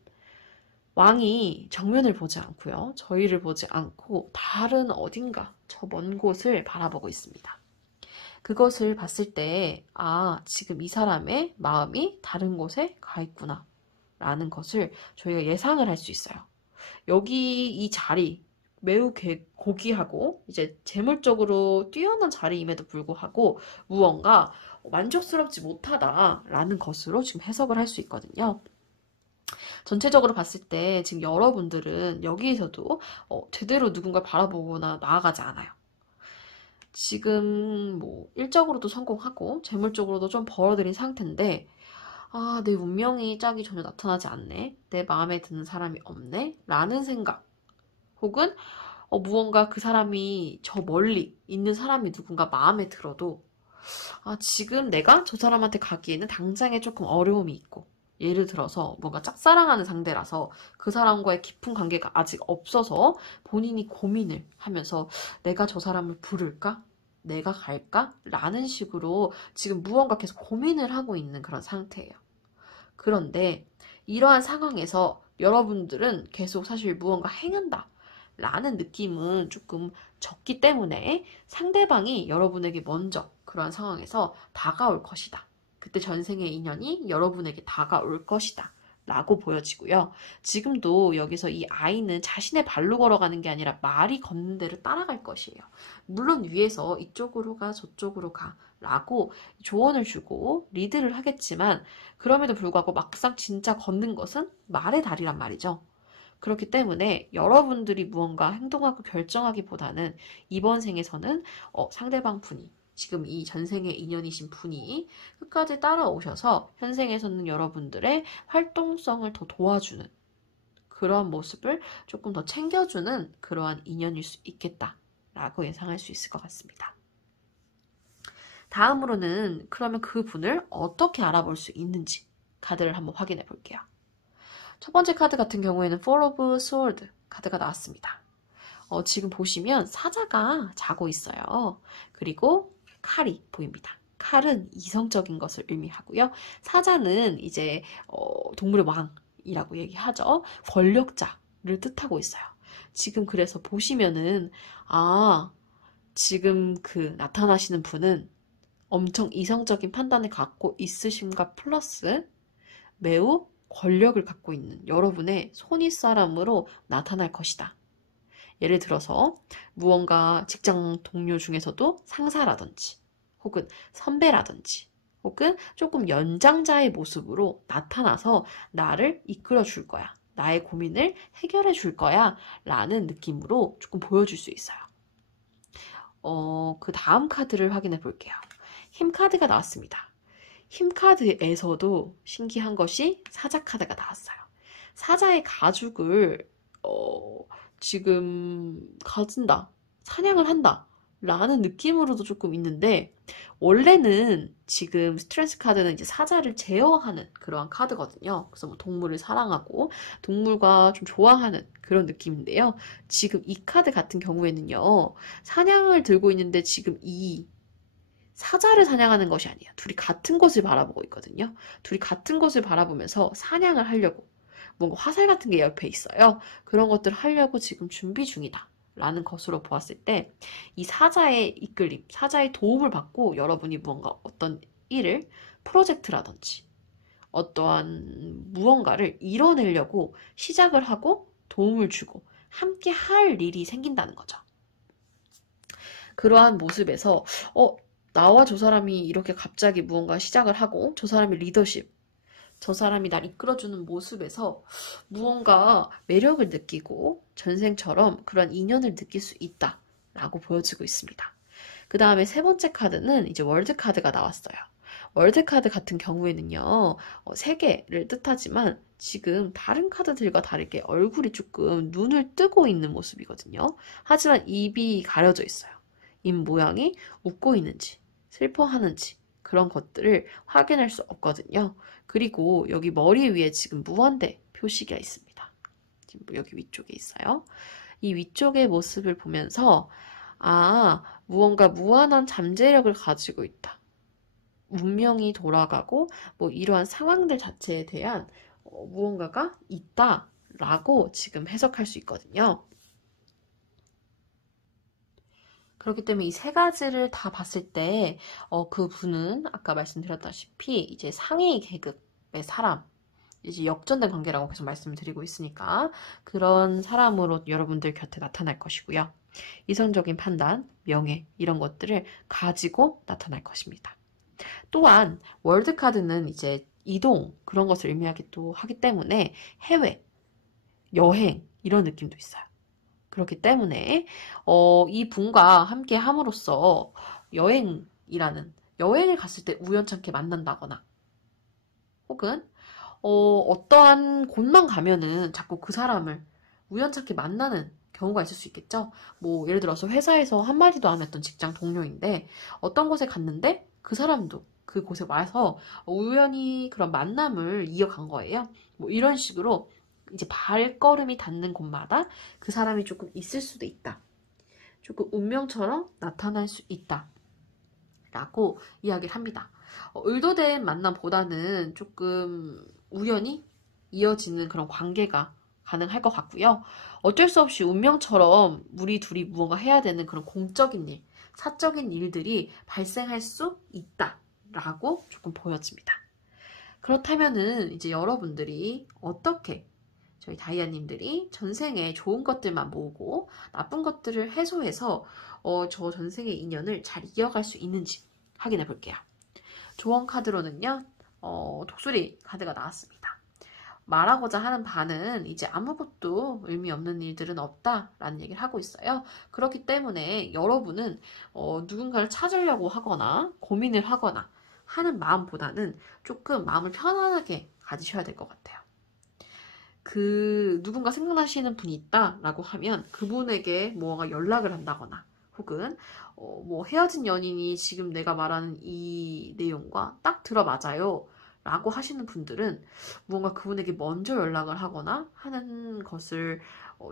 왕이 정면을 보지 않고요. 저희를 보지 않고 다른 어딘가 저 먼 곳을 바라보고 있습니다. 그것을 봤을 때 지금 이 사람의 마음이 다른 곳에 가 있구나 라는 것을 저희가 예상을 할 수 있어요. 여기 이 자리 매우 고귀하고 이제 재물적으로 뛰어난 자리임에도 불구하고 무언가 만족스럽지 못하다라는 것으로 지금 해석을 할 수 있거든요. 전체적으로 봤을 때 지금 여러분들은 여기에서도 제대로 누군가 바라보거나 나아가지 않아요. 지금 뭐 일적으로도 성공하고 재물적으로도 좀 벌어들인 상태인데 내 운명이 짝이 전혀 나타나지 않네. 내 마음에 드는 사람이 없네. 라는 생각. 혹은 무언가 그 사람이 저 멀리 있는 사람이 누군가 마음에 들어도 지금 내가 저 사람한테 가기에는 당장에 조금 어려움이 있고 예를 들어서 뭔가 짝사랑하는 상대라서 그 사람과의 깊은 관계가 아직 없어서 본인이 고민을 하면서 내가 저 사람을 부를까? 내가 갈까? 라는 식으로 지금 무언가 계속 고민을 하고 있는 그런 상태예요. 그런데 이러한 상황에서 여러분들은 계속 사실 무언가 행한다 라는 느낌은 조금 적기 때문에 상대방이 여러분에게 먼저 그러한 상황에서 다가올 것이다. 그때 전생의 인연이 여러분에게 다가올 것이다. 라고 보여지고요. 지금도 여기서 이 아이는 자신의 발로 걸어가는 게 아니라 말이 걷는 대로 따라갈 것이에요. 물론 위에서 이쪽으로 가 저쪽으로 가 라고 조언을 주고 리드를 하겠지만 그럼에도 불구하고 막상 진짜 걷는 것은 말의 다리란 말이죠. 그렇기 때문에 여러분들이 무언가 행동하고 결정하기보다는 이번 생에서는 상대방 분이 지금 이 전생의 인연이신 분이 끝까지 따라오셔서 현생에서는 여러분들의 활동성을 더 도와주는 그러한 모습을 조금 더 챙겨주는 그러한 인연일 수 있겠다라고 예상할 수 있을 것 같습니다. 다음으로는 그러면 그 분을 어떻게 알아볼 수 있는지 카드를 한번 확인해 볼게요. 첫 번째 카드 같은 경우에는 Four of Swords 카드가 나왔습니다. 지금 보시면 사자가 자고 있어요. 그리고 칼이 보입니다. 칼은 이성적인 것을 의미하고요. 사자는 이제 동물의 왕이라고 얘기하죠. 권력자를 뜻하고 있어요. 지금 그래서 보시면은 지금 그 나타나시는 분은 엄청 이성적인 판단을 갖고 있으심과 플러스 매우 권력을 갖고 있는 여러분의 손윗사람으로 나타날 것이다. 예를 들어서 무언가 직장 동료 중에서도 상사라든지 혹은 선배라든지 혹은 조금 연장자의 모습으로 나타나서 나를 이끌어 줄 거야. 나의 고민을 해결해 줄 거야. 라는 느낌으로 조금 보여줄 수 있어요. 그 다음 카드를 확인해 볼게요. 힘 카드가 나왔습니다. 힘 카드에서도 신기한 것이 사자 카드가 나왔어요. 사자의 가죽을 지금 가진다, 사냥을 한다 라는 느낌으로도 조금 있는데 원래는 지금 스트레스 카드는 이제 사자를 제어하는 그러한 카드거든요. 그래서 뭐 동물을 사랑하고 동물과 좀 좋아하는 그런 느낌인데요. 지금 이 카드 같은 경우에는요. 사냥을 들고 있는데 지금 이 사자를 사냥하는 것이 아니에요. 둘이 같은 곳을 바라보고 있거든요. 둘이 같은 곳을 바라보면서 사냥을 하려고 뭔가 화살 같은 게 옆에 있어요. 그런 것들을 하려고 지금 준비 중이다 라는 것으로 보았을 때 이 사자의 이끌림, 사자의 도움을 받고 여러분이 무언가 어떤 일을 프로젝트라든지 어떠한 무언가를 이뤄내려고 시작을 하고 도움을 주고 함께 할 일이 생긴다는 거죠. 그러한 모습에서 나와 저 사람이 이렇게 갑자기 무언가 시작을 하고 저 사람의 리더십, 저 사람이 날 이끌어주는 모습에서 무언가 매력을 느끼고 전생처럼 그런 인연을 느낄 수 있다라고 보여지고 있습니다. 그 다음에 세 번째 카드는 이제 월드 카드가 나왔어요. 월드 카드 같은 경우에는요, 세계를 뜻하지만 지금 다른 카드들과 다르게 얼굴이 조금 눈을 뜨고 있는 모습이거든요. 하지만 입이 가려져 있어요. 입 모양이 웃고 있는지 슬퍼하는지 그런 것들을 확인할 수 없거든요. 그리고 여기 머리 위에 지금 무한대 표시가 있습니다. 지금 여기 위쪽에 있어요. 이 위쪽의 모습을 보면서 무언가 무한한 잠재력을 가지고 있다. 운명이 돌아가고 뭐 이러한 상황들 자체에 대한 무언가가 있다라고 지금 해석할 수 있거든요. 그렇기 때문에 이 세 가지를 다 봤을 때, 그 분은 아까 말씀드렸다시피 이제 상위 계급의 사람, 이제 역전된 관계라고 계속 말씀을 드리고 있으니까 그런 사람으로 여러분들 곁에 나타날 것이고요. 이성적인 판단, 명예 이런 것들을 가지고 나타날 것입니다. 또한 월드카드는 이제 이동 그런 것을 의미하기도 하기 때문에 해외, 여행 이런 느낌도 있어요. 그렇기 때문에 이 분과 함께 함으로써 여행을 갔을 때 우연찮게 만난다거나 혹은 어떠한 곳만 가면은 자꾸 그 사람을 우연찮게 만나는 경우가 있을 수 있겠죠. 뭐 예를 들어서 회사에서 한마디도 안 했던 직장 동료인데 어떤 곳에 갔는데 그 사람도 그곳에 와서 우연히 그런 만남을 이어간 거예요. 뭐 이런 식으로 이제 발걸음이 닿는 곳마다 그 사람이 조금 있을 수도 있다. 조금 운명처럼 나타날 수 있다. 라고 이야기를 합니다. 의도된 만남보다는 조금 우연히 이어지는 그런 관계가 가능할 것 같고요. 어쩔 수 없이 운명처럼 우리 둘이 무언가 해야 되는 그런 공적인 일, 사적인 일들이 발생할 수 있다라고 조금 보여집니다. 그렇다면은 이제 여러분들이 어떻게 저희 다이아님들이 전생에 좋은 것들만 모으고 나쁜 것들을 해소해서 저 전생의 인연을 잘 이어갈 수 있는지 확인해 볼게요. 조언 카드로는요, 독수리 카드가 나왔습니다. 말하고자 하는 바는 이제 아무것도 의미 없는 일들은 없다라는 얘기를 하고 있어요. 그렇기 때문에 여러분은 누군가를 찾으려고 하거나 고민을 하거나 하는 마음보다는 조금 마음을 편안하게 가지셔야 될 것 같아요. 누군가 생각나시는 분이 있다라고 하면 그분에게 뭔가 연락을 한다거나 혹은 뭐 헤어진 연인이 지금 내가 말하는 이 내용과 딱 들어맞아요 라고 하시는 분들은 무언가 그분에게 먼저 연락을 하거나 하는 것을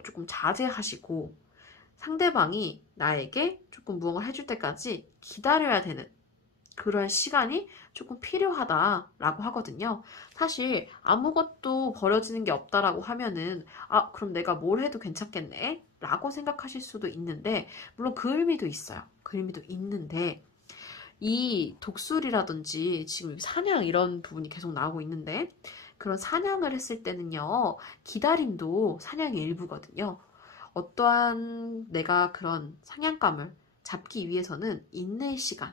조금 자제하시고 상대방이 나에게 조금 무언가 해줄 때까지 기다려야 되는 그런 시간이 조금 필요하다라고 하거든요. 사실 아무것도 버려지는 게 없다라고 하면은 그럼 내가 뭘 해도 괜찮겠네 라고 생각하실 수도 있는데 물론 그 의미도 있어요. 그 의미도 있는데 이 독수리라든지 지금 사냥 이런 부분이 계속 나오고 있는데 그런 사냥을 했을 때는요. 기다림도 사냥의 일부거든요. 어떠한 내가 그런 사냥감을 잡기 위해서는 인내의 시간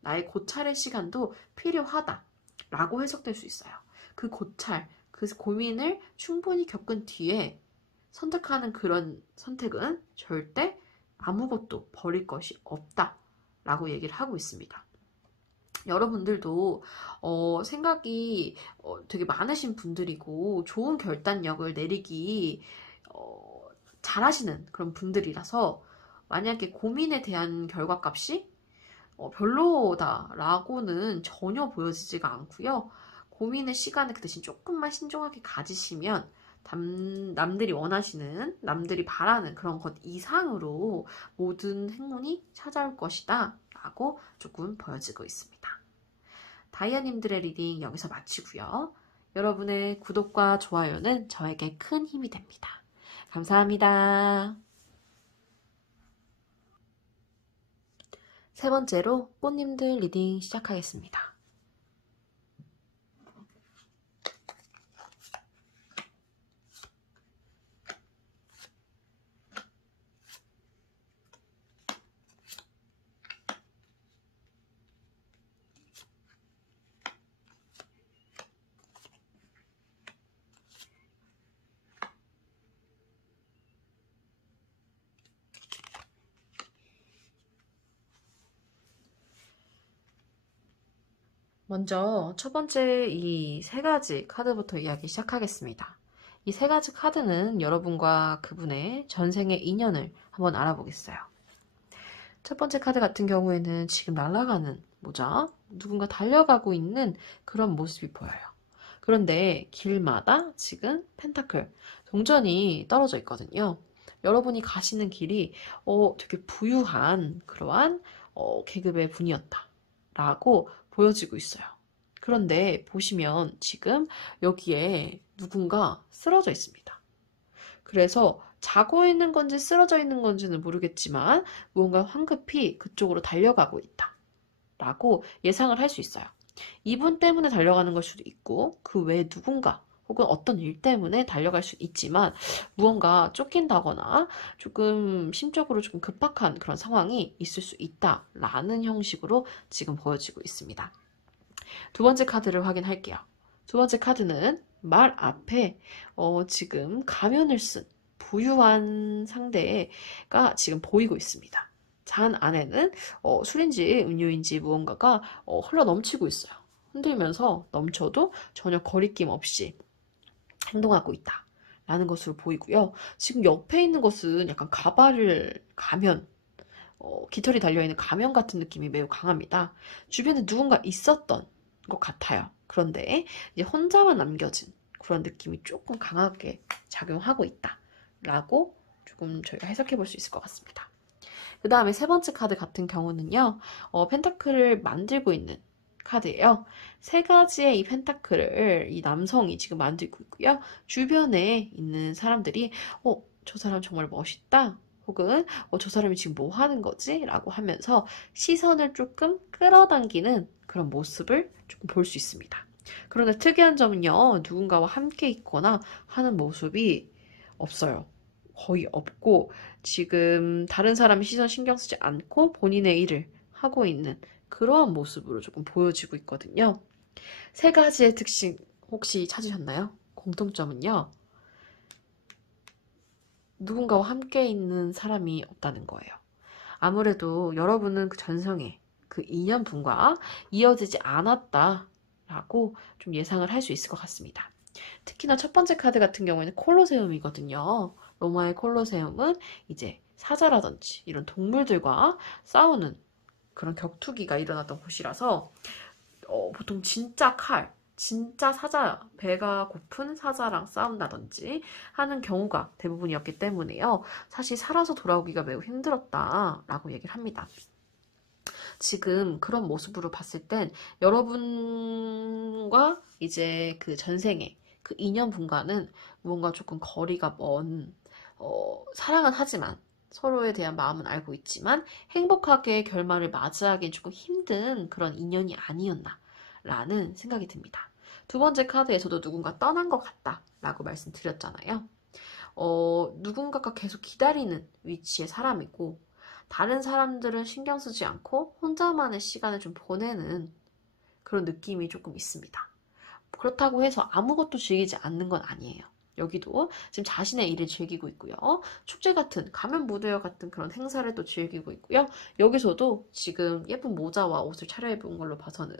나의 고찰의 시간도 필요하다라고 해석될 수 있어요. 그 고찰, 그 고민을 충분히 겪은 뒤에 선택하는 그런 선택은 절대 아무것도 버릴 것이 없다라고 얘기를 하고 있습니다. 여러분들도 생각이 되게 많으신 분들이고 좋은 결단력을 내리기 잘하시는 그런 분들이라서 만약에 고민에 대한 결과값이 별로다라고는 전혀 보여지지가 않고요. 고민의 시간을 그 대신 조금만 신중하게 가지시면 남들이 원하시는, 남들이 바라는 그런 것 이상으로 모든 행운이 찾아올 것이다 라고 조금 보여지고 있습니다. 다이아님들의 리딩 여기서 마치고요. 여러분의 구독과 좋아요는 저에게 큰 힘이 됩니다. 감사합니다. 세 번째로 꽃님들 리딩 시작하겠습니다. 먼저 첫 번째 이 세 가지 카드부터 이야기 시작하겠습니다. 이 세 가지 카드는 여러분과 그분의 전생의 인연을 한번 알아보겠어요. 첫 번째 카드 같은 경우에는 지금 날아가는 모자, 누군가 달려가고 있는 그런 모습이 보여요. 그런데 길마다 지금 펜타클, 동전이 떨어져 있거든요. 여러분이 가시는 길이 되게 부유한 그러한 계급의 분이었다 라고 보여지고 있어요. 그런데 보시면 지금 여기에 누군가 쓰러져 있습니다. 그래서 자고 있는 건지 쓰러져 있는 건지는 모르겠지만 무언가 황급히 그쪽으로 달려가고 있다 라고 예상을 할 수 있어요. 이분 때문에 달려가는 걸 수도 있고 그 외에 누군가 혹은 어떤 일 때문에 달려갈 수 있지만 무언가 쫓긴다거나 조금 심적으로 조금 급박한 그런 상황이 있을 수 있다라는 형식으로 지금 보여지고 있습니다. 두 번째 카드를 확인할게요. 두 번째 카드는 말 앞에 지금 가면을 쓴 부유한 상대가 지금 보이고 있습니다. 잔 안에는 술인지 음료인지 무언가가 흘러 넘치고 있어요. 흔들면서 넘쳐도 전혀 거리낌 없이 행동하고 있다 라는 것으로 보이고요. 지금 옆에 있는 것은 약간 가면, 깃털이 달려있는 가면 같은 느낌이 매우 강합니다. 주변에 누군가 있었던 것 같아요. 그런데 이제 혼자만 남겨진 그런 느낌이 조금 강하게 작용하고 있다 라고 조금 저희가 해석해 볼 수 있을 것 같습니다. 그 다음에 세 번째 카드 같은 경우는요, 펜타클을 만들고 있는 카드예요. 세 가지의 이 펜타클을 이 남성이 지금 만들고 있고요. 주변에 있는 사람들이 저 사람 정말 멋있다. 혹은 저 사람이 지금 뭐 하는 거지? 라고 하면서 시선을 조금 끌어당기는 그런 모습을 조금 볼 수 있습니다. 그런데 특이한 점은요, 누군가와 함께 있거나 하는 모습이 없어요. 거의 없고 지금 다른 사람이 시선 신경 쓰지 않고 본인의 일을 하고 있는 그러한 모습으로 조금 보여지고 있거든요. 세 가지의 특징 혹시 찾으셨나요? 공통점은요, 누군가와 함께 있는 사람이 없다는 거예요. 아무래도 여러분은 그 전생에 그 인연분과 이어지지 않았다라고 좀 예상을 할 수 있을 것 같습니다. 특히나 첫 번째 카드 같은 경우에는 콜로세움이거든요. 로마의 콜로세움은 이제 사자라든지 이런 동물들과 싸우는 그런 격투기가 일어났던 곳이라서 보통 진짜 진짜 사자, 배가 고픈 사자랑 싸운다든지 하는 경우가 대부분이었기 때문에요. 사실 살아서 돌아오기가 매우 힘들었다라고 얘기를 합니다. 지금 그런 모습으로 봤을 땐 여러분과 이제 그 전생에 그 인연분과는 무언가 조금 거리가 먼, 사랑은 하지만 서로에 대한 마음은 알고 있지만 행복하게 결말을 맞이하기엔 조금 힘든 그런 인연이 아니었나 라는 생각이 듭니다. 두 번째 카드에서도 누군가 떠난 것 같다 라고 말씀드렸잖아요. 누군가가 계속 기다리는 위치의 사람이고 다른 사람들은 신경 쓰지 않고 혼자만의 시간을 좀 보내는 그런 느낌이 조금 있습니다. 그렇다고 해서 아무것도 즐기지 않는 건 아니에요. 여기도 지금 자신의 일을 즐기고 있고요. 축제 같은 가면 무대와 같은 그런 행사를 또 즐기고 있고요. 여기서도 지금 예쁜 모자와 옷을 차려입은 걸로 봐서는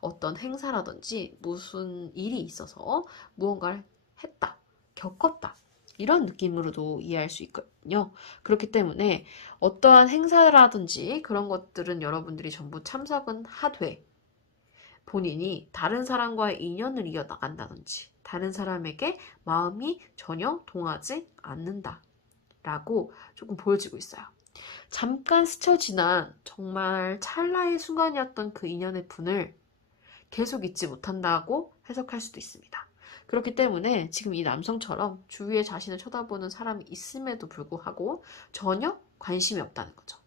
어떤 행사라든지 무슨 일이 있어서 무언가를 했다, 겪었다 이런 느낌으로도 이해할 수 있거든요. 그렇기 때문에 어떠한 행사라든지 그런 것들은 여러분들이 전부 참석은 하되 본인이 다른 사람과의 인연을 이어나간다든지 다른 사람에게 마음이 전혀 동하지 않는다 라고 조금 보여지고 있어요. 잠깐 스쳐 지난 정말 찰나의 순간이었던 그 인연의 분을 계속 잊지 못한다고 해석할 수도 있습니다. 그렇기 때문에 지금 이 남성처럼 주위에 자신을 쳐다보는 사람이 있음에도 불구하고 전혀 관심이 없다는 거죠.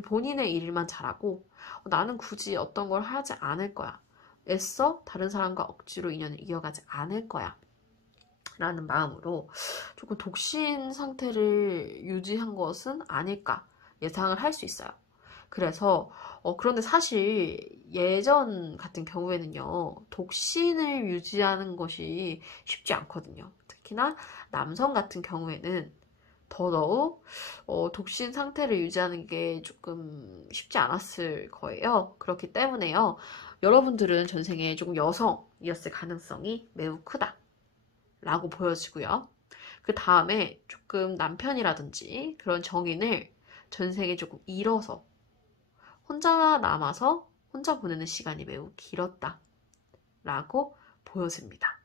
본인의 일만 잘하고 나는 굳이 어떤 걸 하지 않을 거야. 애써 다른 사람과 억지로 인연을 이어가지 않을 거야. 라는 마음으로 조금 독신 상태를 유지한 것은 아닐까 예상을 할 수 있어요. 그래서 그런데 사실 예전 같은 경우에는요, 독신을 유지하는 것이 쉽지 않거든요. 특히나 남성 같은 경우에는 더더욱 독신 상태를 유지하는 게 조금 쉽지 않았을 거예요. 그렇기 때문에요, 여러분들은 전생에 조금 여성이었을 가능성이 매우 크다 라고 보여지고요. 그 다음에 조금 남편이라든지 그런 정인을 전생에 조금 잃어서 혼자 남아서 혼자 보내는 시간이 매우 길었다 라고 보여집니다.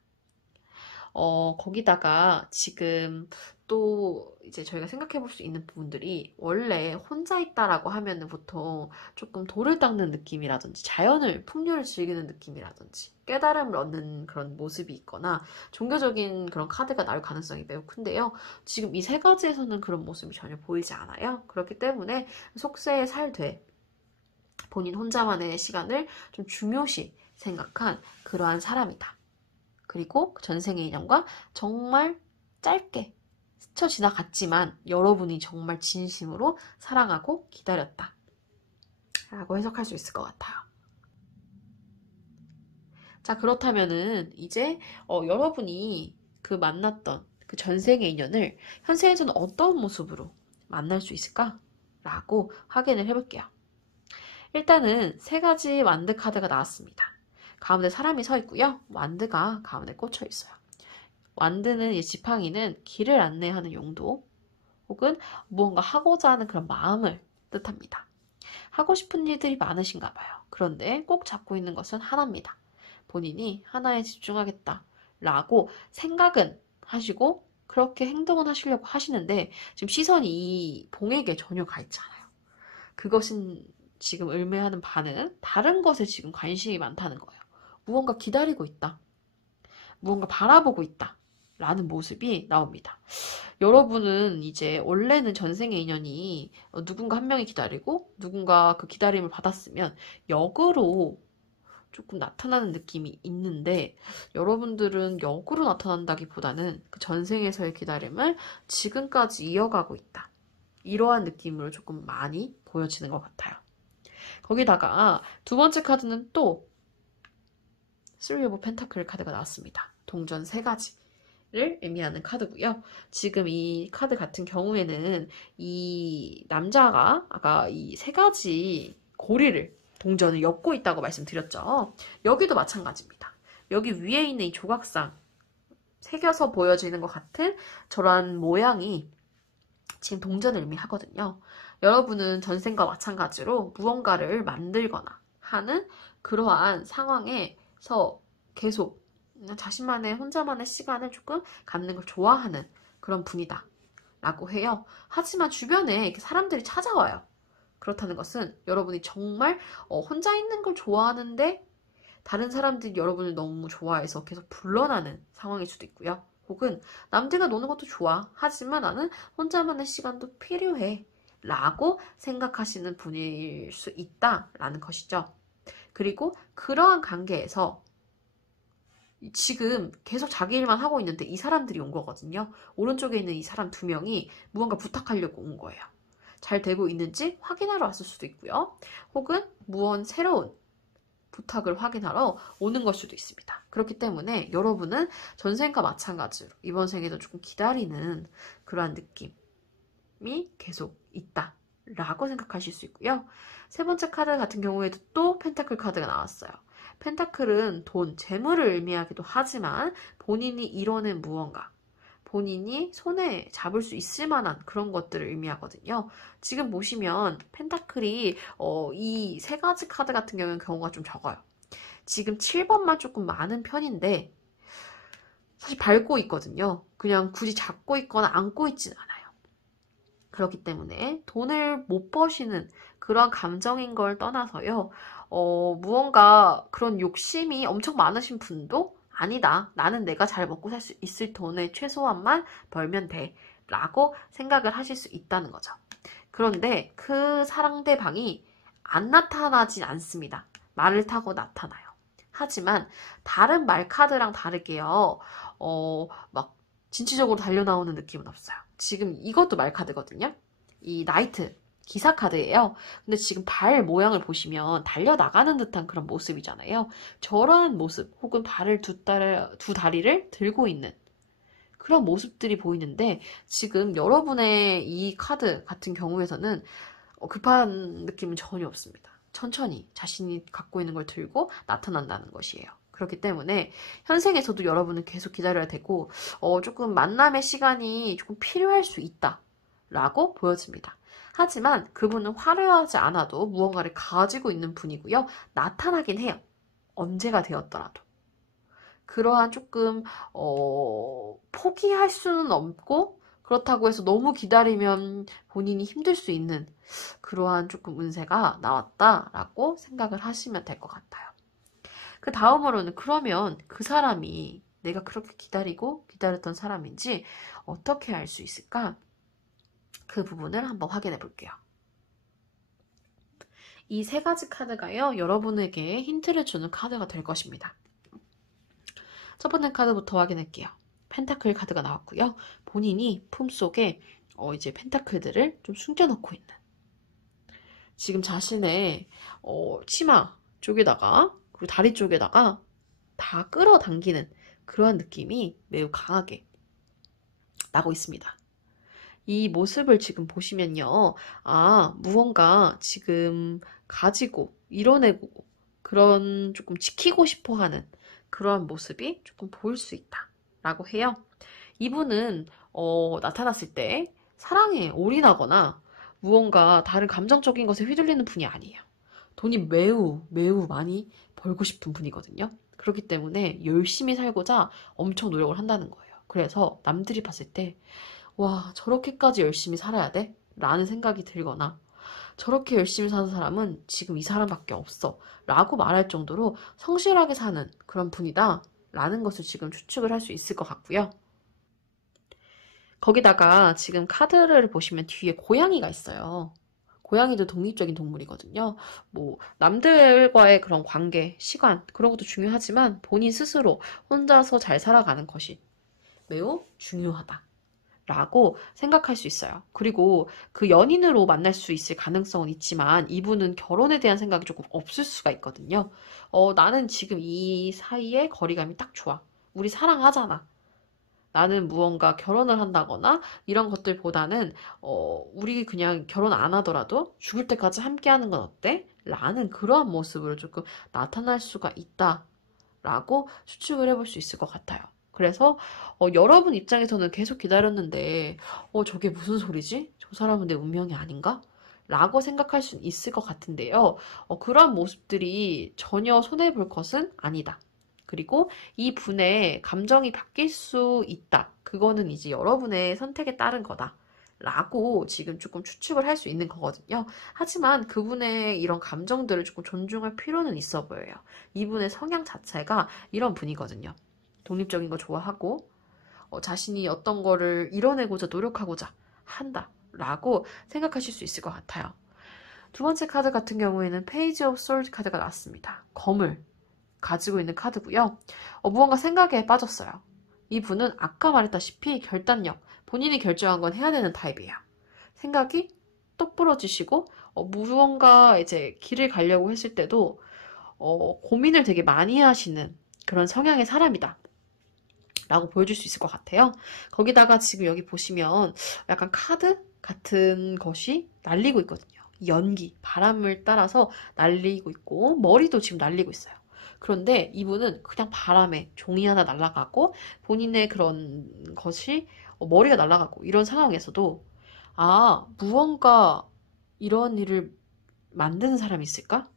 거기다가 지금 또 이제 저희가 생각해 볼 수 있는 부분들이, 원래 혼자 있다라고 하면은 보통 조금 돌을 닦는 느낌이라든지 자연을, 풍류를 즐기는 느낌이라든지 깨달음을 얻는 그런 모습이 있거나 종교적인 그런 카드가 나올 가능성이 매우 큰데요. 지금 이 세 가지에서는 그런 모습이 전혀 보이지 않아요. 그렇기 때문에 속세에 살되 본인 혼자만의 시간을 좀 중요시 생각한 그러한 사람이다. 그리고 전생의 인연과 정말 짧게 스쳐 지나갔지만 여러분이 정말 진심으로 사랑하고 기다렸다 라고 해석할 수 있을 것 같아요. 자, 그렇다면은 이제 여러분이 그 만났던 그 전생의 인연을 현생에서는 어떤 모습으로 만날 수 있을까? 라고 확인을 해볼게요. 일단은 세 가지 완드 카드가 나왔습니다. 가운데 사람이 서 있고요. 완드가 가운데 꽂혀 있어요. 완드는, 이 지팡이는 길을 안내하는 용도 혹은 무언가 하고자 하는 그런 마음을 뜻합니다. 하고 싶은 일들이 많으신가 봐요. 그런데 꼭 잡고 있는 것은 하나입니다. 본인이 하나에 집중하겠다 라고 생각은 하시고 그렇게 행동은 하시려고 하시는데 지금 시선이 이 봉에게 전혀 가 있지 않아요. 그것은 지금 의미하는 바는 다른 것에 지금 관심이 많다는 거예요. 무언가 기다리고 있다. 무언가 바라보고 있다. 라는 모습이 나옵니다. 여러분은 이제 원래는 전생의 인연이 누군가 한 명이 기다리고 누군가 그 기다림을 받았으면 역으로 조금 나타나는 느낌이 있는데, 여러분들은 역으로 나타난다기보다는 그 전생에서의 기다림을 지금까지 이어가고 있다. 이러한 느낌으로 조금 많이 보여지는 것 같아요. 거기다가 두 번째 카드는 또 Three of Pentacle 카드가 나왔습니다. 동전 세 가지를 의미하는 카드고요. 지금 이 카드 같은 경우에는 이 남자가 아까 이 세 가지 고리를, 동전을 엮고 있다고 말씀드렸죠. 여기도 마찬가지입니다. 여기 위에 있는 이 조각상 새겨서 보여지는 것 같은 저러한 모양이 지금 동전을 의미하거든요. 여러분은 전생과 마찬가지로 무언가를 만들거나 하는 그러한 상황에서 계속 자신만의 혼자만의 시간을 조금 갖는 걸 좋아하는 그런 분이다 라고 해요. 하지만 주변에 이렇게 사람들이 찾아와요. 그렇다는 것은 여러분이 정말 혼자 있는 걸 좋아하는데 다른 사람들이 여러분을 너무 좋아해서 계속 불러나는 상황일 수도 있고요. 혹은 남들과 노는 것도 좋아. 하지만 나는 혼자만의 시간도 필요해. 라고 생각하시는 분일 수 있다라는 것이죠. 그리고 그러한 관계에서 지금 계속 자기 일만 하고 있는데 이 사람들이 온 거거든요. 오른쪽에 있는 이 사람 두 명이 무언가 부탁하려고 온 거예요. 잘 되고 있는지 확인하러 왔을 수도 있고요. 혹은 무언 새로운 부탁을 확인하러 오는 걸 수도 있습니다. 그렇기 때문에 여러분은 전생과 마찬가지로 이번 생에도 조금 기다리는 그러한 느낌이 계속 있다라고 생각하실 수 있고요. 세 번째 카드 같은 경우에도 또 펜타클 카드가 나왔어요. 펜타클은 돈, 재물을 의미하기도 하지만 본인이 이뤄낸 무언가, 본인이 손에 잡을 수 있을 만한 그런 것들을 의미하거든요. 지금 보시면 펜타클이 이 세 가지 카드 같은 경우는 경우가 좀 적어요. 지금 7번만 조금 많은 편인데 사실 밟고 있거든요. 그냥 굳이 잡고 있거나 안고 있진 않아요. 그렇기 때문에 돈을 못 버시는 그런 감정인 걸 떠나서요. 무언가 그런 욕심이 엄청 많으신 분도 아니다. 나는 내가 잘 먹고 살 수 있을 돈의 최소한만 벌면 돼. 라고 생각을 하실 수 있다는 거죠. 그런데 그 상대방이 안 나타나진 않습니다. 말을 타고 나타나요. 하지만 다른 말 카드랑 다르게요. 막 진취적으로 달려나오는 느낌은 없어요. 지금 이것도 말 카드거든요. 이 나이트 기사 카드예요. 근데 지금 발 모양을 보시면 달려나가는 듯한 그런 모습이잖아요. 저러한 모습 혹은 발을 두 다리를 들고 있는 그런 모습들이 보이는데 지금 여러분의 이 카드 같은 경우에서는 급한 느낌은 전혀 없습니다. 천천히 자신이 갖고 있는 걸 들고 나타난다는 것이에요. 그렇기 때문에 현생에서도 여러분은 계속 기다려야 되고 조금 만남의 시간이 조금 필요할 수 있다라고 보여집니다. 하지만 그분은 화려하지 않아도 무언가를 가지고 있는 분이고요. 나타나긴 해요. 언제가 되었더라도. 그러한 조금 포기할 수는 없고 그렇다고 해서 너무 기다리면 본인이 힘들 수 있는 그러한 조금 운세가 나왔다라고 생각을 하시면 될 것 같아요. 그 다음으로는 그러면 그 사람이 내가 그렇게 기다렸던 사람인지 어떻게 알 수 있을까? 그 부분을 한번 확인해 볼게요. 이 세 가지 카드가요, 여러분에게 힌트를 주는 카드가 될 것입니다. 첫 번째 카드부터 확인할게요. 펜타클 카드가 나왔고요. 본인이 품속에 이제 펜타클들을 좀 숨겨놓고 있는 지금 자신의 치마 쪽에다가 그리고 다리 쪽에다가 다 끌어당기는 그러한 느낌이 매우 강하게 나고 있습니다. 이 모습을 지금 보시면요. 무언가 지금 가지고 이뤄내고 그런 조금 지키고 싶어 하는 그러한 모습이 조금 보일 수 있다라고 해요. 이분은 나타났을 때 사랑에 올인하거나 무언가 다른 감정적인 것에 휘둘리는 분이 아니에요. 돈이 매우 많이 벌고 싶은 분이거든요. 그렇기 때문에 열심히 살고자 엄청 노력을 한다는 거예요. 그래서 남들이 봤을 때 와, 저렇게까지 열심히 살아야 돼? 라는 생각이 들거나 저렇게 열심히 사는 사람은 지금 이 사람밖에 없어 라고 말할 정도로 성실하게 사는 그런 분이다 라는 것을 지금 추측을 할 수 있을 것 같고요. 거기다가 지금 카드를 보시면 뒤에 고양이가 있어요. 고양이도 독립적인 동물이거든요. 뭐 남들과의 그런 관계, 시간 그런 것도 중요하지만 본인 스스로 혼자서 잘 살아가는 것이 매우 중요하다. 라고 생각할 수 있어요. 그리고 그 연인으로 만날 수 있을 가능성은 있지만 이분은 결혼에 대한 생각이 조금 없을 수가 있거든요. 나는 지금 이 사이에 거리감이 딱 좋아. 우리 사랑하잖아. 나는 무언가 결혼을 한다거나 이런 것들보다는 우리 그냥 결혼 안 하더라도 죽을 때까지 함께 하는 건 어때? 라는 그러한 모습으로 조금 나타날 수가 있다라고 추측을 해볼 수 있을 것 같아요. 그래서 여러분 입장에서는 계속 기다렸는데 저게 무슨 소리지? 저 사람은 내 운명이 아닌가? 라고 생각할 수 있을 것 같은데요. 그러한 모습들이 전혀 손해볼 것은 아니다. 그리고 이 분의 감정이 바뀔 수 있다. 그거는 이제 여러분의 선택에 따른 거다. 라고 지금 조금 추측을 할 수 있는 거거든요. 하지만 그분의 이런 감정들을 조금 존중할 필요는 있어 보여요. 이분의 성향 자체가 이런 분이거든요. 독립적인 거 좋아하고 자신이 어떤 거를 이뤄내고자 노력하고자 한다 라고 생각하실 수 있을 것 같아요. 두 번째 카드 같은 경우에는 페이지 오브 솔드 카드가 나왔습니다. 검을 가지고 있는 카드고요. 무언가 생각에 빠졌어요. 이분은 아까 말했다시피 결단력, 본인이 결정한 건 해야 되는 타입이에요. 생각이 똑부러지시고 무언가 이제 길을 가려고 했을 때도 고민을 되게 많이 하시는 그런 성향의 사람이다. 라고 보여줄 수 있을 것 같아요. 거기다가 지금 여기 보시면 약간 카드 같은 것이 날리고 있거든요. 연기, 바람을 따라서 날리고 있고 머리도 지금 날리고 있어요. 그런데 이분은 그냥 바람에 종이 하나 날아가고 본인의 그런 것이 머리가 날아가고 이런 상황에서도 무언가 이런 일을 만드는 사람이 있을까?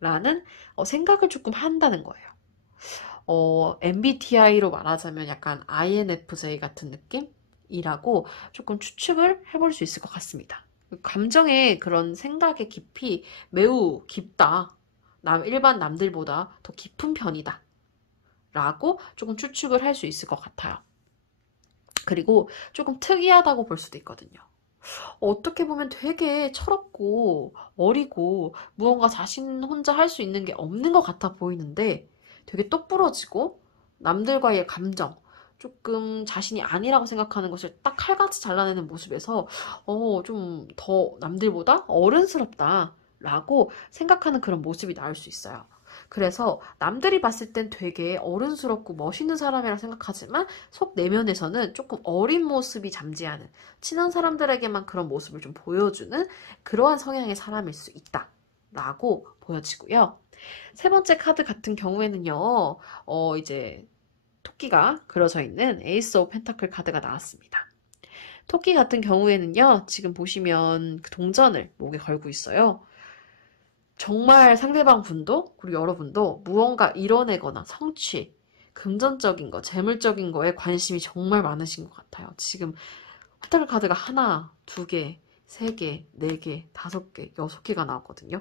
라는 생각을 조금 한다는 거예요. MBTI로 말하자면 약간 INFJ 같은 느낌이라고 조금 추측을 해볼 수 있을 것 같습니다. 감정의 그런 생각의 깊이 매우 깊다. 일반 남들보다 더 깊은 편이다. 라고 조금 추측을 할 수 있을 것 같아요. 그리고 조금 특이하다고 볼 수도 있거든요. 어떻게 보면 되게 철없고 어리고 무언가 자신 혼자 할 수 있는 게 없는 것 같아 보이는데 되게 똑부러지고 남들과의 감정, 조금 자신이 아니라고 생각하는 것을 딱 칼같이 잘라내는 모습에서 좀 더 남들보다 어른스럽다라고 생각하는 그런 모습이 나올 수 있어요. 그래서 남들이 봤을 땐 되게 어른스럽고 멋있는 사람이라 생각하지만 속 내면에서는 조금 어린 모습이 잠재하는, 친한 사람들에게만 그런 모습을 좀 보여주는 그러한 성향의 사람일 수 있다 라고 보여지고요. 세 번째 카드 같은 경우에는요, 이제 토끼가 그려져 있는 에이스 오브 펜타클 카드가 나왔습니다. 토끼 같은 경우에는요, 지금 보시면 그 동전을 목에 걸고 있어요. 정말 상대방 분도 그리고 여러분도 무언가 이뤄내거나 성취, 금전적인 거, 재물적인 거에 관심이 정말 많으신 것 같아요. 지금 펜타클 카드가 하나, 두 개, 세 개, 네 개, 다섯 개, 여섯 개가 나왔거든요.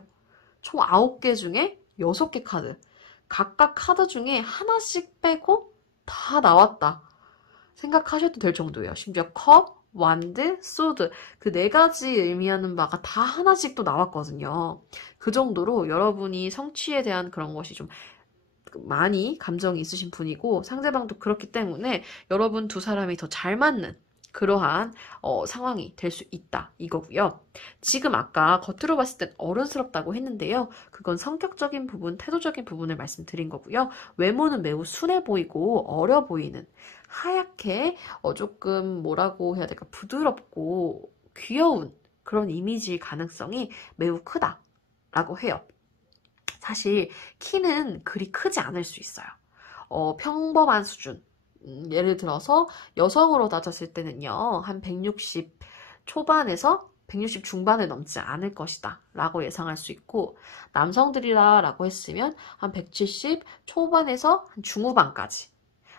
총 9개 중에 6개 카드. 각각 카드 중에 하나씩 빼고 다 나왔다 생각하셔도 될 정도예요. 심지어 컵, 완드, 소드 그 네 가지 의미하는 바가 다 하나씩 또 나왔거든요. 그 정도로 여러분이 성취에 대한 그런 것이 좀 많이 감정이 있으신 분이고 상대방도 그렇기 때문에 여러분 두 사람이 더 잘 맞는 그러한 상황이 될 수 있다 이거고요. 지금 아까 겉으로 봤을 땐 어른스럽다고 했는데요. 그건 성격적인 부분, 태도적인 부분을 말씀드린 거고요. 외모는 매우 순해 보이고 어려 보이는 하얗게 조금 뭐라고 해야 될까 부드럽고 귀여운 그런 이미지일 가능성이 매우 크다라고 해요. 사실 키는 그리 크지 않을 수 있어요. 평범한 수준. 예를 들어서 여성으로 따졌을 때는요. 한 160 초반에서 160 중반을 넘지 않을 것이다 라고 예상할 수 있고 남성들이라 라고 했으면 한 170 초반에서 한 중후반까지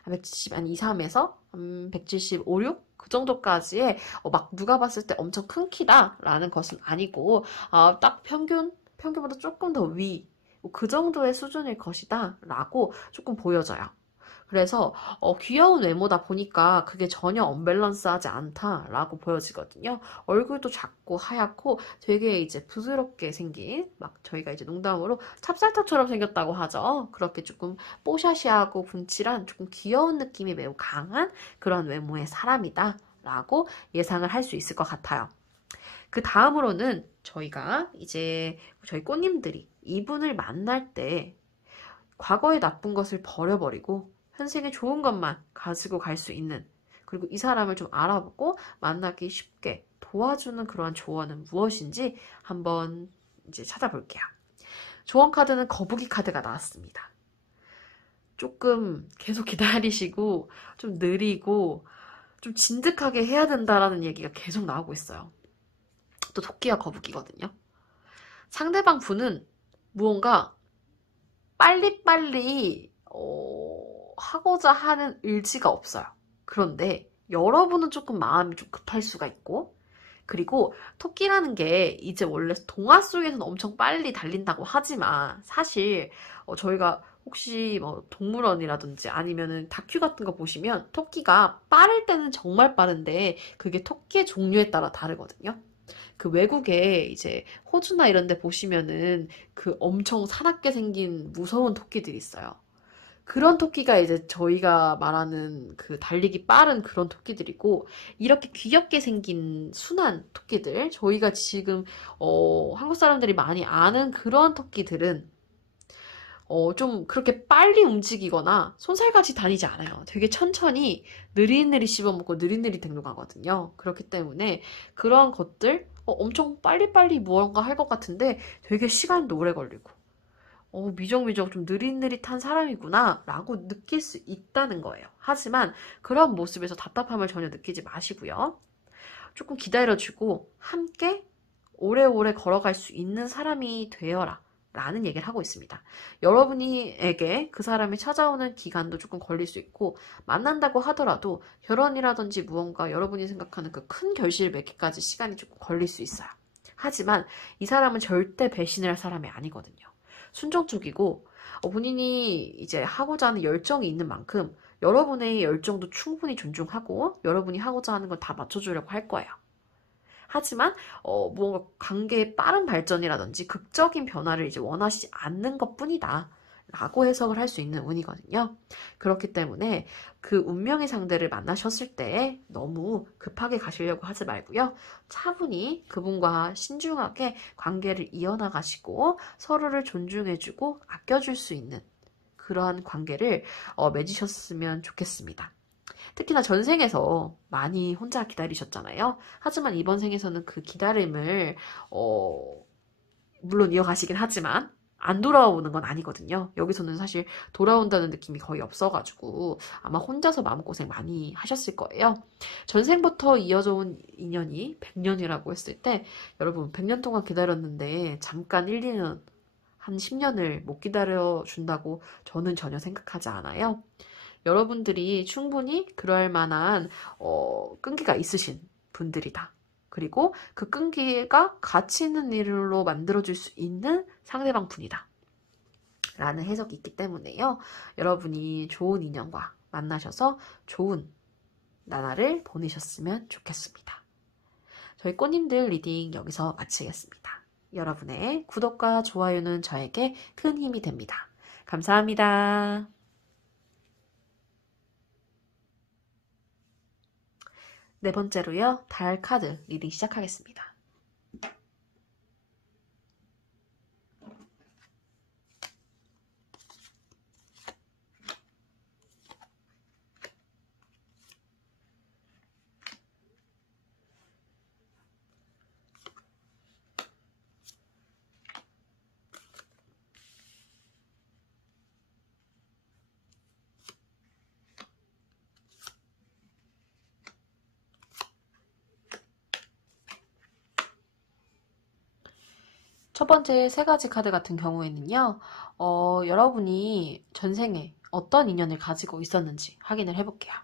한 170, 한 2, 3에서 한 175, 6? 그 정도까지의 막 누가 봤을 때 엄청 큰 키다 라는 것은 아니고 딱 평균보다 조금 더 위, 그 정도의 수준일 것이다 라고 조금 보여져요. 그래서 귀여운 외모다 보니까 그게 전혀 언밸런스하지 않다라고 보여지거든요. 얼굴도 작고 하얗고 되게 이제 부드럽게 생긴 막 저희가 이제 농담으로 찹쌀떡처럼 생겼다고 하죠. 그렇게 조금 뽀샤시하고 분칠한 조금 귀여운 느낌이 매우 강한 그런 외모의 사람이다라고 예상을 할 수 있을 것 같아요. 그 다음으로는 저희가 이제 저희 꽃님들이 이분을 만날 때 과거의 나쁜 것을 버려버리고 현생에 좋은 것만 가지고 갈 수 있는 그리고 이 사람을 좀 알아보고 만나기 쉽게 도와주는 그러한 조언은 무엇인지 한번 이제 찾아볼게요. 조언 카드는 거북이 카드가 나왔습니다. 조금 계속 기다리시고 좀 느리고 좀 진득하게 해야 된다라는 얘기가 계속 나오고 있어요. 또 토끼와 거북이거든요. 상대방 분은 무언가 빨리빨리 하고자 하는 의지가 없어요. 그런데 여러분은 조금 마음이 좀 급할 수가 있고 그리고 토끼라는 게 이제 원래 동화 속에서는 엄청 빨리 달린다고 하지만 사실 저희가 혹시 뭐 동물원이라든지 아니면은 다큐 같은 거 보시면 토끼가 빠를 때는 정말 빠른데 그게 토끼의 종류에 따라 다르거든요. 그 외국에 이제 호주나 이런 데 보시면은 그 엄청 사납게 생긴 무서운 토끼들이 있어요. 그런 토끼가 이제 저희가 말하는 그 달리기 빠른 그런 토끼들이고 이렇게 귀엽게 생긴 순한 토끼들 저희가 지금 한국 사람들이 많이 아는 그런 토끼들은 좀 그렇게 빨리 움직이거나 손살같이 다니지 않아요. 되게 천천히 느릿느릿 씹어먹고 느릿느릿 행동하거든요. 그렇기 때문에 그런 것들 엄청 빨리빨리 무언가 할 것 같은데 되게 시간도 오래 걸리고 미적미적 좀 느릿느릿한 사람이구나 라고 느낄 수 있다는 거예요. 하지만 그런 모습에서 답답함을 전혀 느끼지 마시고요. 조금 기다려주고 함께 오래오래 걸어갈 수 있는 사람이 되어라 라는 얘기를 하고 있습니다. 여러분에게 그 사람이 찾아오는 기간도 조금 걸릴 수 있고 만난다고 하더라도 결혼이라든지 무언가 여러분이 생각하는 그 큰 결실을 맺기까지 시간이 조금 걸릴 수 있어요. 하지만 이 사람은 절대 배신을 할 사람이 아니거든요. 순종적이고 본인이 이제 하고자 하는 열정이 있는 만큼 여러분의 열정도 충분히 존중하고 여러분이 하고자 하는 걸 다 맞춰주려고 할 거예요. 하지만 무언가 관계의 빠른 발전이라든지 극적인 변화를 이제 원하시지 않는 것뿐이다 라고 해석을 할 수 있는 운이거든요. 그렇기 때문에 그 운명의 상대를 만나셨을 때 너무 급하게 가시려고 하지 말고요. 차분히 그분과 신중하게 관계를 이어나가시고 서로를 존중해주고 아껴줄 수 있는 그러한 관계를 맺으셨으면 좋겠습니다. 특히나 전생에서 많이 혼자 기다리셨잖아요. 하지만 이번 생에서는 그 기다림을 물론 이어가시긴 하지만 안 돌아오는 건 아니거든요. 여기서는 사실 돌아온다는 느낌이 거의 없어가지고 아마 혼자서 마음고생 많이 하셨을 거예요. 전생부터 이어져 온 인연이 100년이라고 했을 때 여러분 100년 동안 기다렸는데 잠깐 1, 2년 한 10년을 못 기다려준다고 저는 전혀 생각하지 않아요. 여러분들이 충분히 그럴 만한 끈기가 있으신 분들이다. 그리고 그 끈기가 가치 있는 일로 만들어줄 수 있는 상대방 분이다. 라는 해석이 있기 때문에요. 여러분이 좋은 인연과 만나셔서 좋은 나날을 보내셨으면 좋겠습니다. 저희 꽃님들 리딩 여기서 마치겠습니다. 여러분의 구독과 좋아요는 저에게 큰 힘이 됩니다. 감사합니다. 네 번째로요, 달 카드 리딩 시작하겠습니다. 첫 번째 세 가지 카드 같은 경우에는요, 여러분이 전생에 어떤 인연을 가지고 있었는지 확인을 해볼게요.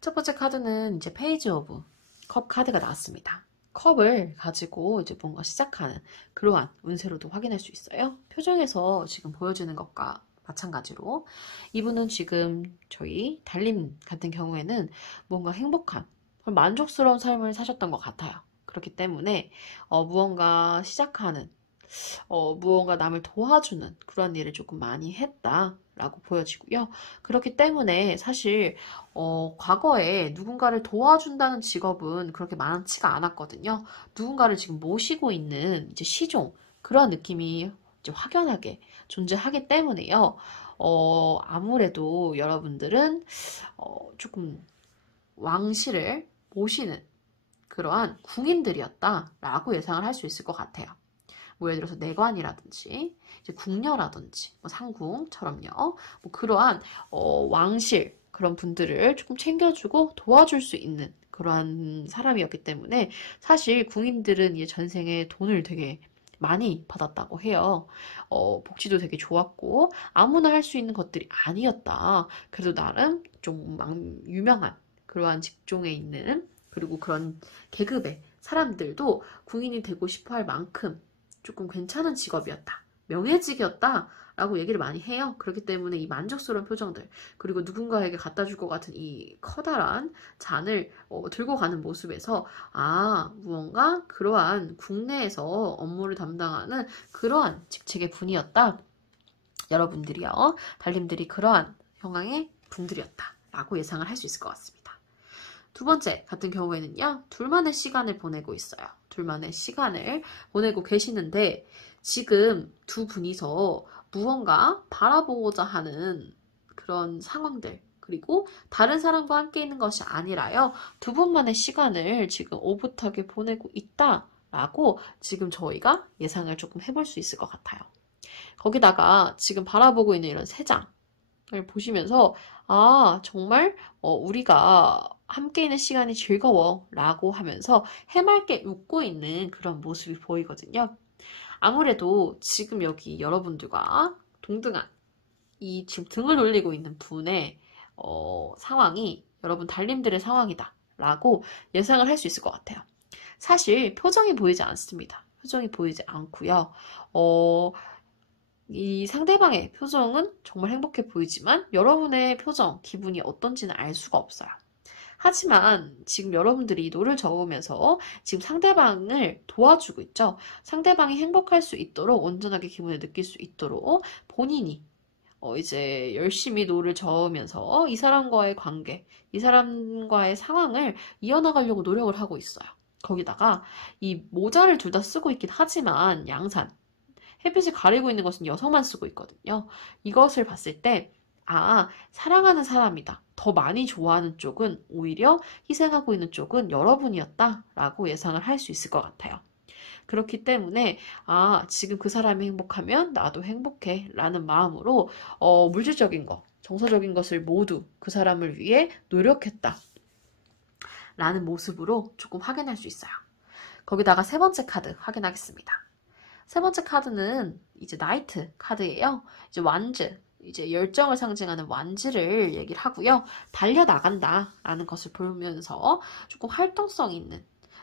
첫 번째 카드는 이제 페이지 오브 컵 카드가 나왔습니다. 컵을 가지고 이제 뭔가 시작하는 그러한 운세로도 확인할 수 있어요. 표정에서 지금 보여지는 것과 마찬가지로 이분은 지금 저희 달님 같은 경우에는 뭔가 행복한 만족스러운 삶을 사셨던 것 같아요. 그렇기 때문에 무언가 시작하는 무언가 남을 도와주는 그런 일을 조금 많이 했다라고 보여지고요. 그렇기 때문에 사실 과거에 누군가를 도와준다는 직업은 그렇게 많지가 않았거든요. 누군가를 지금 모시고 있는 이제 시종 그런 느낌이 이제 확연하게 존재하기 때문에요. 아무래도 여러분들은 조금 왕실을 모시는 그러한 궁인들이었다라고 예상을 할 수 있을 것 같아요. 뭐 예를 들어서 내관이라든지 이제 궁녀라든지 뭐 상궁처럼요. 뭐 그러한 왕실 그런 분들을 조금 챙겨주고 도와줄 수 있는 그러한 사람이었기 때문에 사실 궁인들은 이제 전생에 돈을 되게 많이 받았다고 해요. 복지도 되게 좋았고 아무나 할 수 있는 것들이 아니었다. 그래도 나름 좀 유명한 그러한 직종에 있는 그리고 그런 계급의 사람들도 궁인이 되고 싶어 할 만큼 조금 괜찮은 직업이었다. 명예직이었다. 라고 얘기를 많이 해요. 그렇기 때문에 이 만족스러운 표정들 그리고 누군가에게 갖다 줄 것 같은 이 커다란 잔을 들고 가는 모습에서 무언가 그러한 국내에서 업무를 담당하는 그러한 직책의 분이었다. 여러분들이요. 달님들이 그러한 형황의 분들이었다. 라고 예상을 할 수 있을 것 같습니다. 두 번째 같은 경우에는요. 둘만의 시간을 보내고 있어요. 둘만의 시간을 보내고 계시는데 지금 두 분이서 무언가 바라보고자 하는 그런 상황들 그리고 다른 사람과 함께 있는 것이 아니라요. 두 분만의 시간을 지금 오붓하게 보내고 있다라고 지금 저희가 예상을 조금 해볼 수 있을 것 같아요. 거기다가 지금 바라보고 있는 이런 세 장을 보시면서 정말 우리가 함께 있는 시간이 즐거워 라고 하면서 해맑게 웃고 있는 그런 모습이 보이거든요. 아무래도 지금 여기 여러분들과 동등한 이 지금 등을 돌리고 있는 분의 상황이 여러분 달님들의 상황이다 라고 예상을 할 수 있을 것 같아요. 사실 표정이 보이지 않습니다. 표정이 보이지 않고요. 이 상대방의 표정은 정말 행복해 보이지만 여러분의 표정, 기분이 어떤지는 알 수가 없어요. 하지만 지금 여러분들이 노를 저으면서 지금 상대방을 도와주고 있죠. 상대방이 행복할 수 있도록, 온전하게 기분을 느낄 수 있도록 본인이 이제 열심히 노를 저으면서 이 사람과의 관계, 이 사람과의 상황을 이어나가려고 노력을 하고 있어요. 거기다가 이 모자를 둘 다 쓰고 있긴 하지만 양산, 햇빛을 가리고 있는 것은 여성만 쓰고 있거든요. 이것을 봤을 때 사랑하는 사람이다. 더 많이 좋아하는 쪽은 오히려 희생하고 있는 쪽은 여러분이었다라고 예상을 할 수 있을 것 같아요. 그렇기 때문에 지금 그 사람이 행복하면 나도 행복해 라는 마음으로 물질적인 것, 정서적인 것을 모두 그 사람을 위해 노력했다 라는 모습으로 조금 확인할 수 있어요. 거기다가 세 번째 카드 확인하겠습니다. 세 번째 카드는 이제 나이트 카드예요. 이제 완즈, 이제 열정을 상징하는 완즈를 얘기를 하고요. 달려나간다 라는 것을 보면서 조금 활동성 있는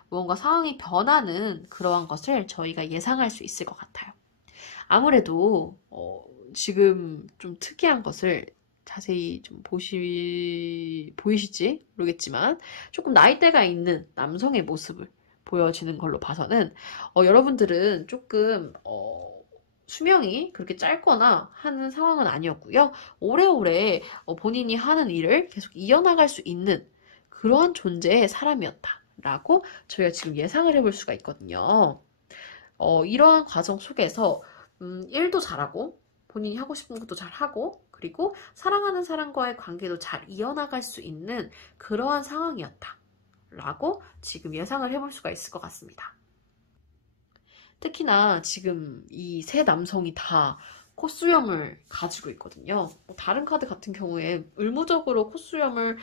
무언가 상황이 변하는 그러한 것을 저희가 예상할 수 있을 것 같아요. 아무래도 지금 좀 특이한 것을 자세히 좀 보이실지 모르겠지만 조금 나이대가 있는 남성의 모습을 보여지는 걸로 봐서는 여러분들은 조금 수명이 그렇게 짧거나 하는 상황은 아니었고요. 오래오래 본인이 하는 일을 계속 이어나갈 수 있는 그러한 존재의 사람이었다라고 저희가 지금 예상을 해볼 수가 있거든요. 이러한 과정 속에서 일도 잘하고 본인이 하고 싶은 것도 잘하고 그리고 사랑하는 사람과의 관계도 잘 이어나갈 수 있는 그러한 상황이었다라고 지금 예상을 해볼 수가 있을 것 같습니다. 특히나 지금 이 세 남성이 다 콧수염을 가지고 있거든요. 다른 카드 같은 경우에 의무적으로 콧수염을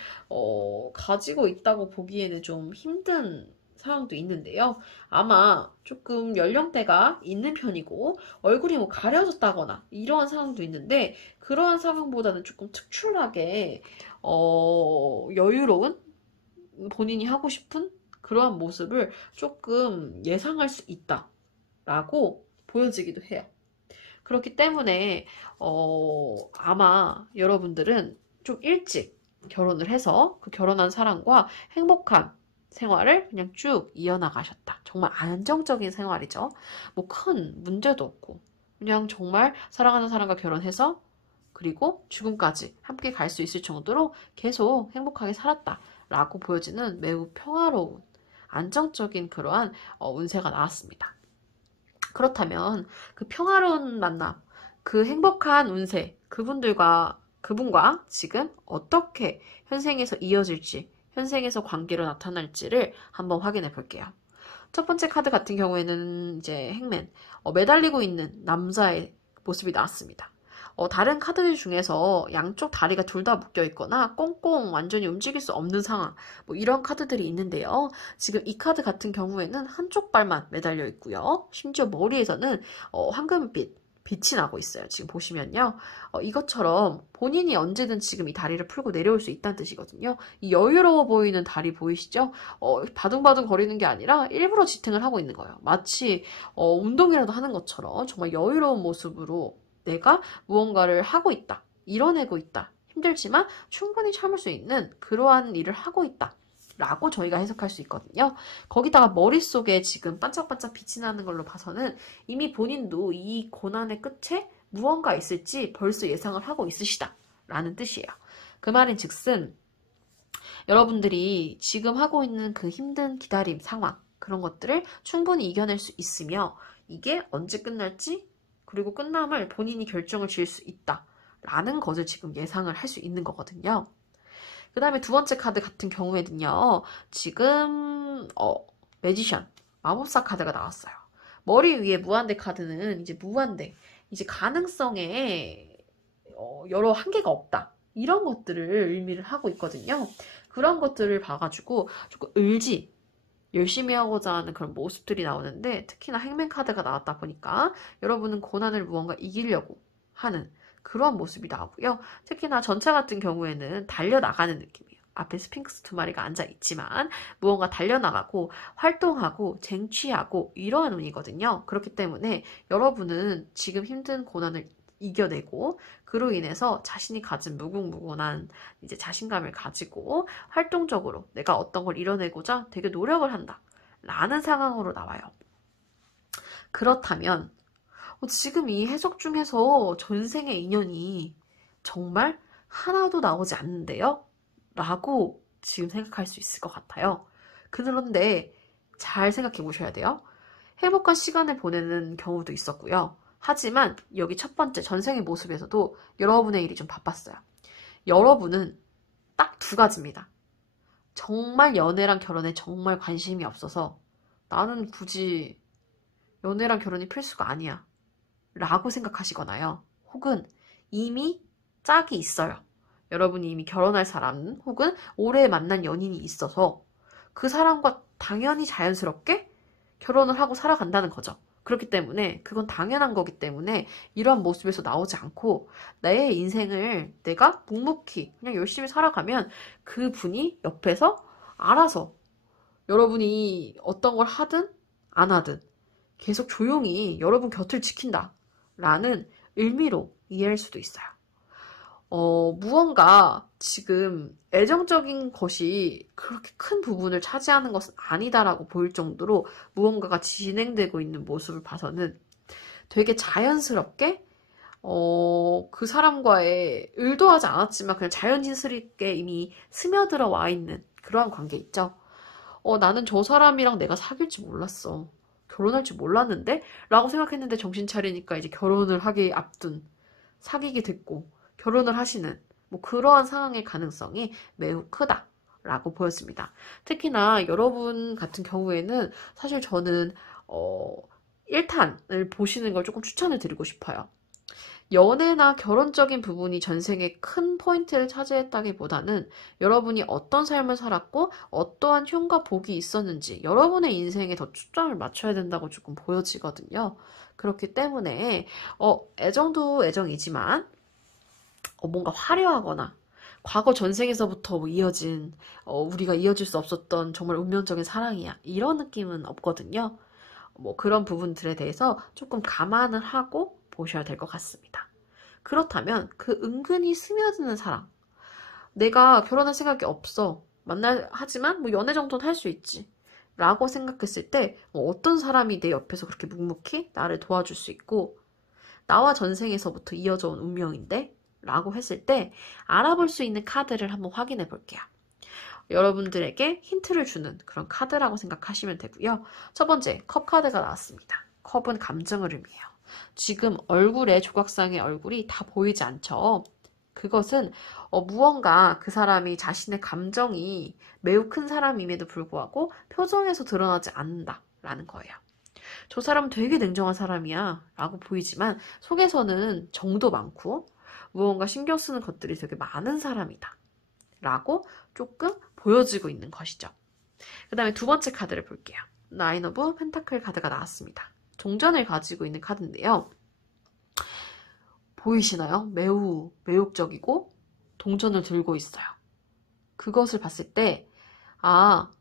가지고 있다고 보기에는 좀 힘든 상황도 있는데요. 아마 조금 연령대가 있는 편이고 얼굴이 뭐 가려졌다거나 이러한 상황도 있는데 그러한 상황보다는 조금 특출나게 여유로운 본인이 하고 싶은 그러한 모습을 조금 예상할 수 있다라고 보여지기도 해요. 그렇기 때문에 아마 여러분들은 좀 일찍 결혼을 해서 그 결혼한 사람과 행복한 생활을 그냥 쭉 이어나가셨다. 정말 안정적인 생활이죠. 뭐 큰 문제도 없고 그냥 정말 사랑하는 사람과 결혼해서 그리고 죽음까지 함께 갈 수 있을 정도로 계속 행복하게 살았다라고 보여지는 매우 평화로운 안정적인 그러한 운세가 나왔습니다. 그렇다면 그 평화로운 만남, 그 행복한 운세, 그분과 지금 어떻게 현생에서 이어질지, 현생에서 관계로 나타날지를 한번 확인해 볼게요. 첫 번째 카드 같은 경우에는 이제 행맨, 매달리고 있는 남자의 모습이 나왔습니다. 다른 카드들 중에서 양쪽 다리가 둘 다 묶여 있거나 꽁꽁 완전히 움직일 수 없는 상황, 뭐 이런 카드들이 있는데요. 지금 이 카드 같은 경우에는 한쪽 발만 매달려 있고요. 심지어 머리에서는 황금빛 빛이 나고 있어요. 지금 보시면요. 이것처럼 본인이 언제든 지금 이 다리를 풀고 내려올 수 있다는 뜻이거든요. 이 여유로워 보이는 다리 보이시죠? 바둥바둥 거리는 게 아니라 일부러 지탱을 하고 있는 거예요. 마치 운동이라도 하는 것처럼 정말 여유로운 모습으로 내가 무언가를 하고 있다, 이뤄내고 있다, 힘들지만 충분히 참을 수 있는 그러한 일을 하고 있다 라고 저희가 해석할 수 있거든요. 거기다가 머릿속에 지금 반짝반짝 빛이 나는 걸로 봐서는 이미 본인도 이 고난의 끝에 무언가 있을지 벌써 예상을 하고 있으시다 라는 뜻이에요. 그 말인 즉슨 여러분들이 지금 하고 있는 그 힘든 기다림 상황, 그런 것들을 충분히 이겨낼 수 있으며 이게 언제 끝날지 그리고 끝남을 본인이 결정을 지을 수 있다 라는 것을 지금 예상을 할 수 있는 거거든요. 그 다음에 두 번째 카드 같은 경우에는요. 지금 매지션, 마법사 카드가 나왔어요. 머리 위에 무한대 카드는 이제 무한대, 이제 가능성에 여러 한계가 없다. 이런 것들을 의미를 하고 있거든요. 그런 것들을 봐가지고 조금 열심히 하고자 하는 그런 모습들이 나오는데 특히나 행맨 카드가 나왔다 보니까 여러분은 고난을 무언가 이기려고 하는 그러한 모습이 나오고요. 특히나 전차 같은 경우에는 달려나가는 느낌이에요. 앞에 스핑크스 두 마리가 앉아있지만 무언가 달려나가고 활동하고 쟁취하고 이러한 운이거든요. 그렇기 때문에 여러분은 지금 힘든 고난을 이겨내고 그로 인해서 자신이 가진 무궁무진한 이제 자신감을 가지고 활동적으로 내가 어떤 걸 이뤄내고자 되게 노력을 한다 라는 상황으로 나와요. 그렇다면 지금 이 해석 중에서 전생의 인연이 정말 하나도 나오지 않는데요? 라고 지금 생각할 수 있을 것 같아요. 그런데 잘 생각해 보셔야 돼요. 행복한 시간을 보내는 경우도 있었고요. 하지만 여기 첫 번째 전생의 모습에서도 여러분의 일이 좀 바빴어요. 여러분은 딱 두 가지입니다. 정말 연애랑 결혼에 정말 관심이 없어서 나는 굳이 연애랑 결혼이 필수가 아니야 라고 생각하시거나요. 혹은 이미 짝이 있어요. 여러분이 이미 결혼할 사람 혹은 올해 만난 연인이 있어서 그 사람과 당연히 자연스럽게 결혼을 하고 살아간다는 거죠. 그렇기 때문에 그건 당연한 거기 때문에 이러한 모습에서 나오지 않고 내 인생을 내가 묵묵히 그냥 열심히 살아가면 그분이 옆에서 알아서 여러분이 어떤 걸 하든 안 하든 계속 조용히 여러분 곁을 지킨다 라는 의미로 이해할 수도 있어요. 무언가 지금 애정적인 것이 그렇게 큰 부분을 차지하는 것은 아니다라고 보일 정도로 무언가가 진행되고 있는 모습을 봐서는 되게 자연스럽게 그 사람과의 의도하지 않았지만 그냥 자연스럽게 이미 스며들어 와 있는 그러한 관계 있죠. 나는 저 사람이랑 내가 사귈 줄 몰랐어. 결혼할 줄 몰랐는데? 라고 생각했는데 정신 차리니까 이제 결혼을 하기 앞둔 사귀게 됐고 결혼을 하시는 뭐 그러한 상황의 가능성이 매우 크다라고 보였습니다. 특히나 여러분 같은 경우에는 사실 저는 1탄을 보시는 걸 조금 추천을 드리고 싶어요. 연애나 결혼적인 부분이 전생에 큰 포인트를 차지했다기보다는 여러분이 어떤 삶을 살았고 어떠한 흉과 복이 있었는지 여러분의 인생에 더 초점을 맞춰야 된다고 조금 보여지거든요. 그렇기 때문에 애정도 애정이지만 뭔가 화려하거나 과거 전생에서부터 이어진 우리가 이어질 수 없었던 정말 운명적인 사랑이야 이런 느낌은 없거든요. 뭐 그런 부분들에 대해서 조금 감안을 하고 보셔야 될 것 같습니다. 그렇다면 그 은근히 스며드는 사랑 내가 결혼할 생각이 없어 하지만 뭐 연애 정도는 할 수 있지 라고 생각했을 때 어떤 사람이 내 옆에서 그렇게 묵묵히 나를 도와줄 수 있고 나와 전생에서부터 이어져 온 운명인데 라고 했을 때 알아볼 수 있는 카드를 한번 확인해 볼게요. 여러분들에게 힌트를 주는 그런 카드라고 생각하시면 되고요. 첫 번째 컵 카드가 나왔습니다. 컵은 감정을 의미해요. 지금 얼굴에 조각상의 얼굴이 다 보이지 않죠? 그것은 무언가 그 사람이 자신의 감정이 매우 큰 사람임에도 불구하고 표정에서 드러나지 않는다라는 거예요. 저 사람은 되게 냉정한 사람이야 라고 보이지만 속에서는 정도 많고 무언가 신경 쓰는 것들이 되게 많은 사람이다 라고 조금 보여지고 있는 것이죠. 그 다음에 두 번째 카드를 볼게요. 나인 오브 펜타클 카드가 나왔습니다. 동전을 가지고 있는 카드인데요. 보이시나요? 매우 매혹적이고 동전을 들고 있어요. 그것을 봤을 때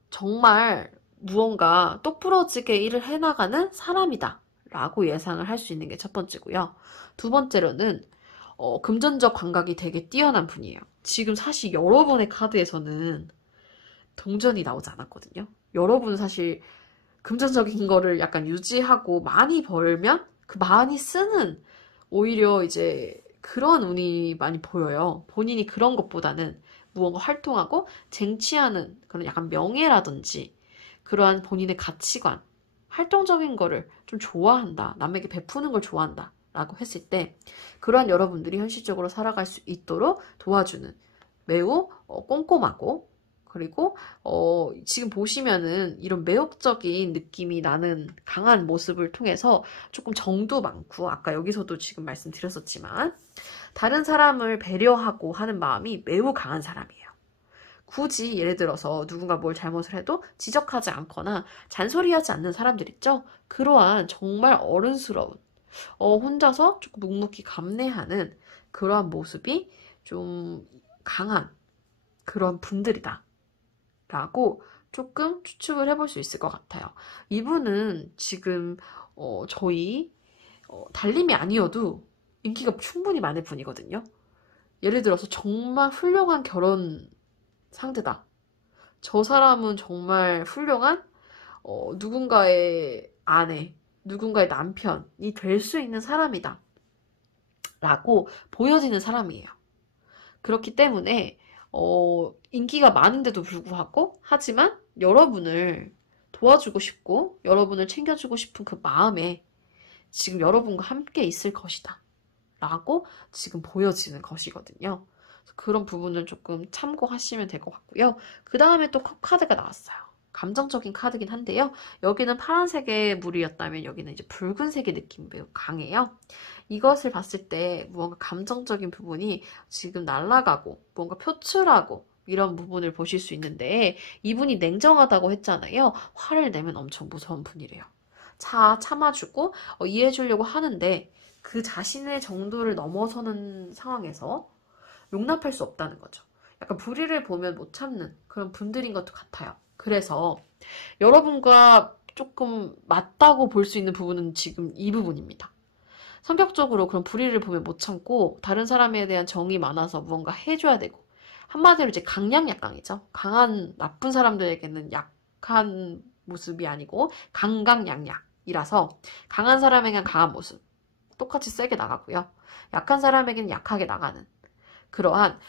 정말 무언가 똑부러지게 일을 해나가는 사람이다 라고 예상을 할 수 있는 게 첫 번째고요. 두 번째로는 금전적 감각이 되게 뛰어난 분이에요. 지금 사실 여러분의 카드에서는 동전이 나오지 않았거든요. 여러분은 사실 금전적인 거를 약간 유지하고 많이 벌면 그 많이 쓰는 오히려 이제 그런 운이 많이 보여요. 본인이 그런 것보다는 무언가 활동하고 쟁취하는 그런 약간 명예라든지 그러한 본인의 가치관, 활동적인 거를 좀 좋아한다. 남에게 베푸는 걸 좋아한다. 라고 했을 때 그러한 여러분들이 현실적으로 살아갈 수 있도록 도와주는 매우 꼼꼼하고 그리고 지금 보시면은 이런 매혹적인 느낌이 나는 강한 모습을 통해서 조금 정도 많고 아까 여기서도 지금 말씀드렸었지만 다른 사람을 배려하고 하는 마음이 매우 강한 사람이에요. 굳이 예를 들어서 누군가 뭘 잘못을 해도 지적하지 않거나 잔소리하지 않는 사람들 있죠? 그러한 정말 어른스러운 혼자서 조금 묵묵히 감내하는 그러한 모습이 좀 강한 그런 분들이다 라고 조금 추측을 해볼 수 있을 것 같아요. 이분은 지금 저희 달림이 아니어도 인기가 충분히 많은 분이거든요. 예를 들어서 정말 훌륭한 결혼 상대다. 저 사람은 정말 훌륭한 누군가의 아내, 누군가의 남편이 될 수 있는 사람이다. 라고 보여지는 사람이에요. 그렇기 때문에 인기가 많은데도 불구하고 하지만 여러분을 도와주고 싶고 여러분을 챙겨주고 싶은 그 마음에 지금 여러분과 함께 있을 것이다. 라고 지금 보여지는 것이거든요. 그런 부분을 조금 참고하시면 될 것 같고요. 그 다음에 또 카드가 나왔어요. 감정적인 카드긴 한데요. 여기는 파란색의 물이었다면 여기는 이제 붉은색의 느낌이 매우 강해요. 이것을 봤을 때 무언가 감정적인 부분이 지금 날아가고 뭔가 표출하고 이런 부분을 보실 수 있는데 이분이 냉정하다고 했잖아요. 화를 내면 엄청 무서운 분이래요. 참아주고 이해해주려고 하는데 그 자신의 정도를 넘어서는 상황에서 용납할 수 없다는 거죠. 약간 불의를 보면 못 참는 그런 분들인 것도 같아요. 그래서 여러분과 조금 맞다고 볼 수 있는 부분은 지금 이 부분입니다. 성격적으로 그런 불의를 보면 못 참고 다른 사람에 대한 정이 많아서 무언가 해줘야 되고 한마디로 이제 강약약강이죠. 강한 나쁜 사람들에게는 약한 모습이 아니고 강강약약이라서 강한 사람에게는 강한 모습 똑같이 세게 나가고요. 약한 사람에게는 약하게 나가는 그러한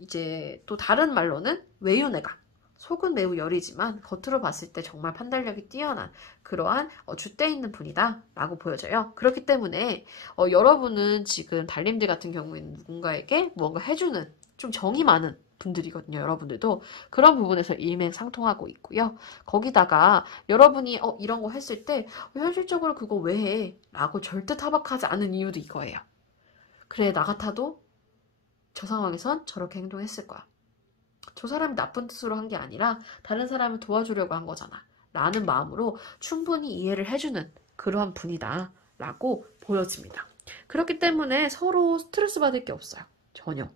이제 또 다른 말로는 외유내강 속은 매우 여리지만 겉으로 봤을 때 정말 판단력이 뛰어난 그러한 줏대 있는 분이다 라고 보여져요. 그렇기 때문에 여러분은 지금 달님들 같은 경우에는 누군가에게 무언가 해주는 좀 정이 많은 분들이거든요. 여러분들도 그런 부분에서 일맥상통하고 있고요. 거기다가 여러분이 이런 거 했을 때 현실적으로 그거 왜 해? 라고 절대 타박하지 않은 이유도 이거예요. 그래 나 같아도 저 상황에선 저렇게 행동했을 거야. 저 사람이 나쁜 뜻으로 한 게 아니라 다른 사람을 도와주려고 한 거잖아. 라는 마음으로 충분히 이해를 해주는 그러한 분이다. 라고 보여집니다. 그렇기 때문에 서로 스트레스 받을 게 없어요. 전혀.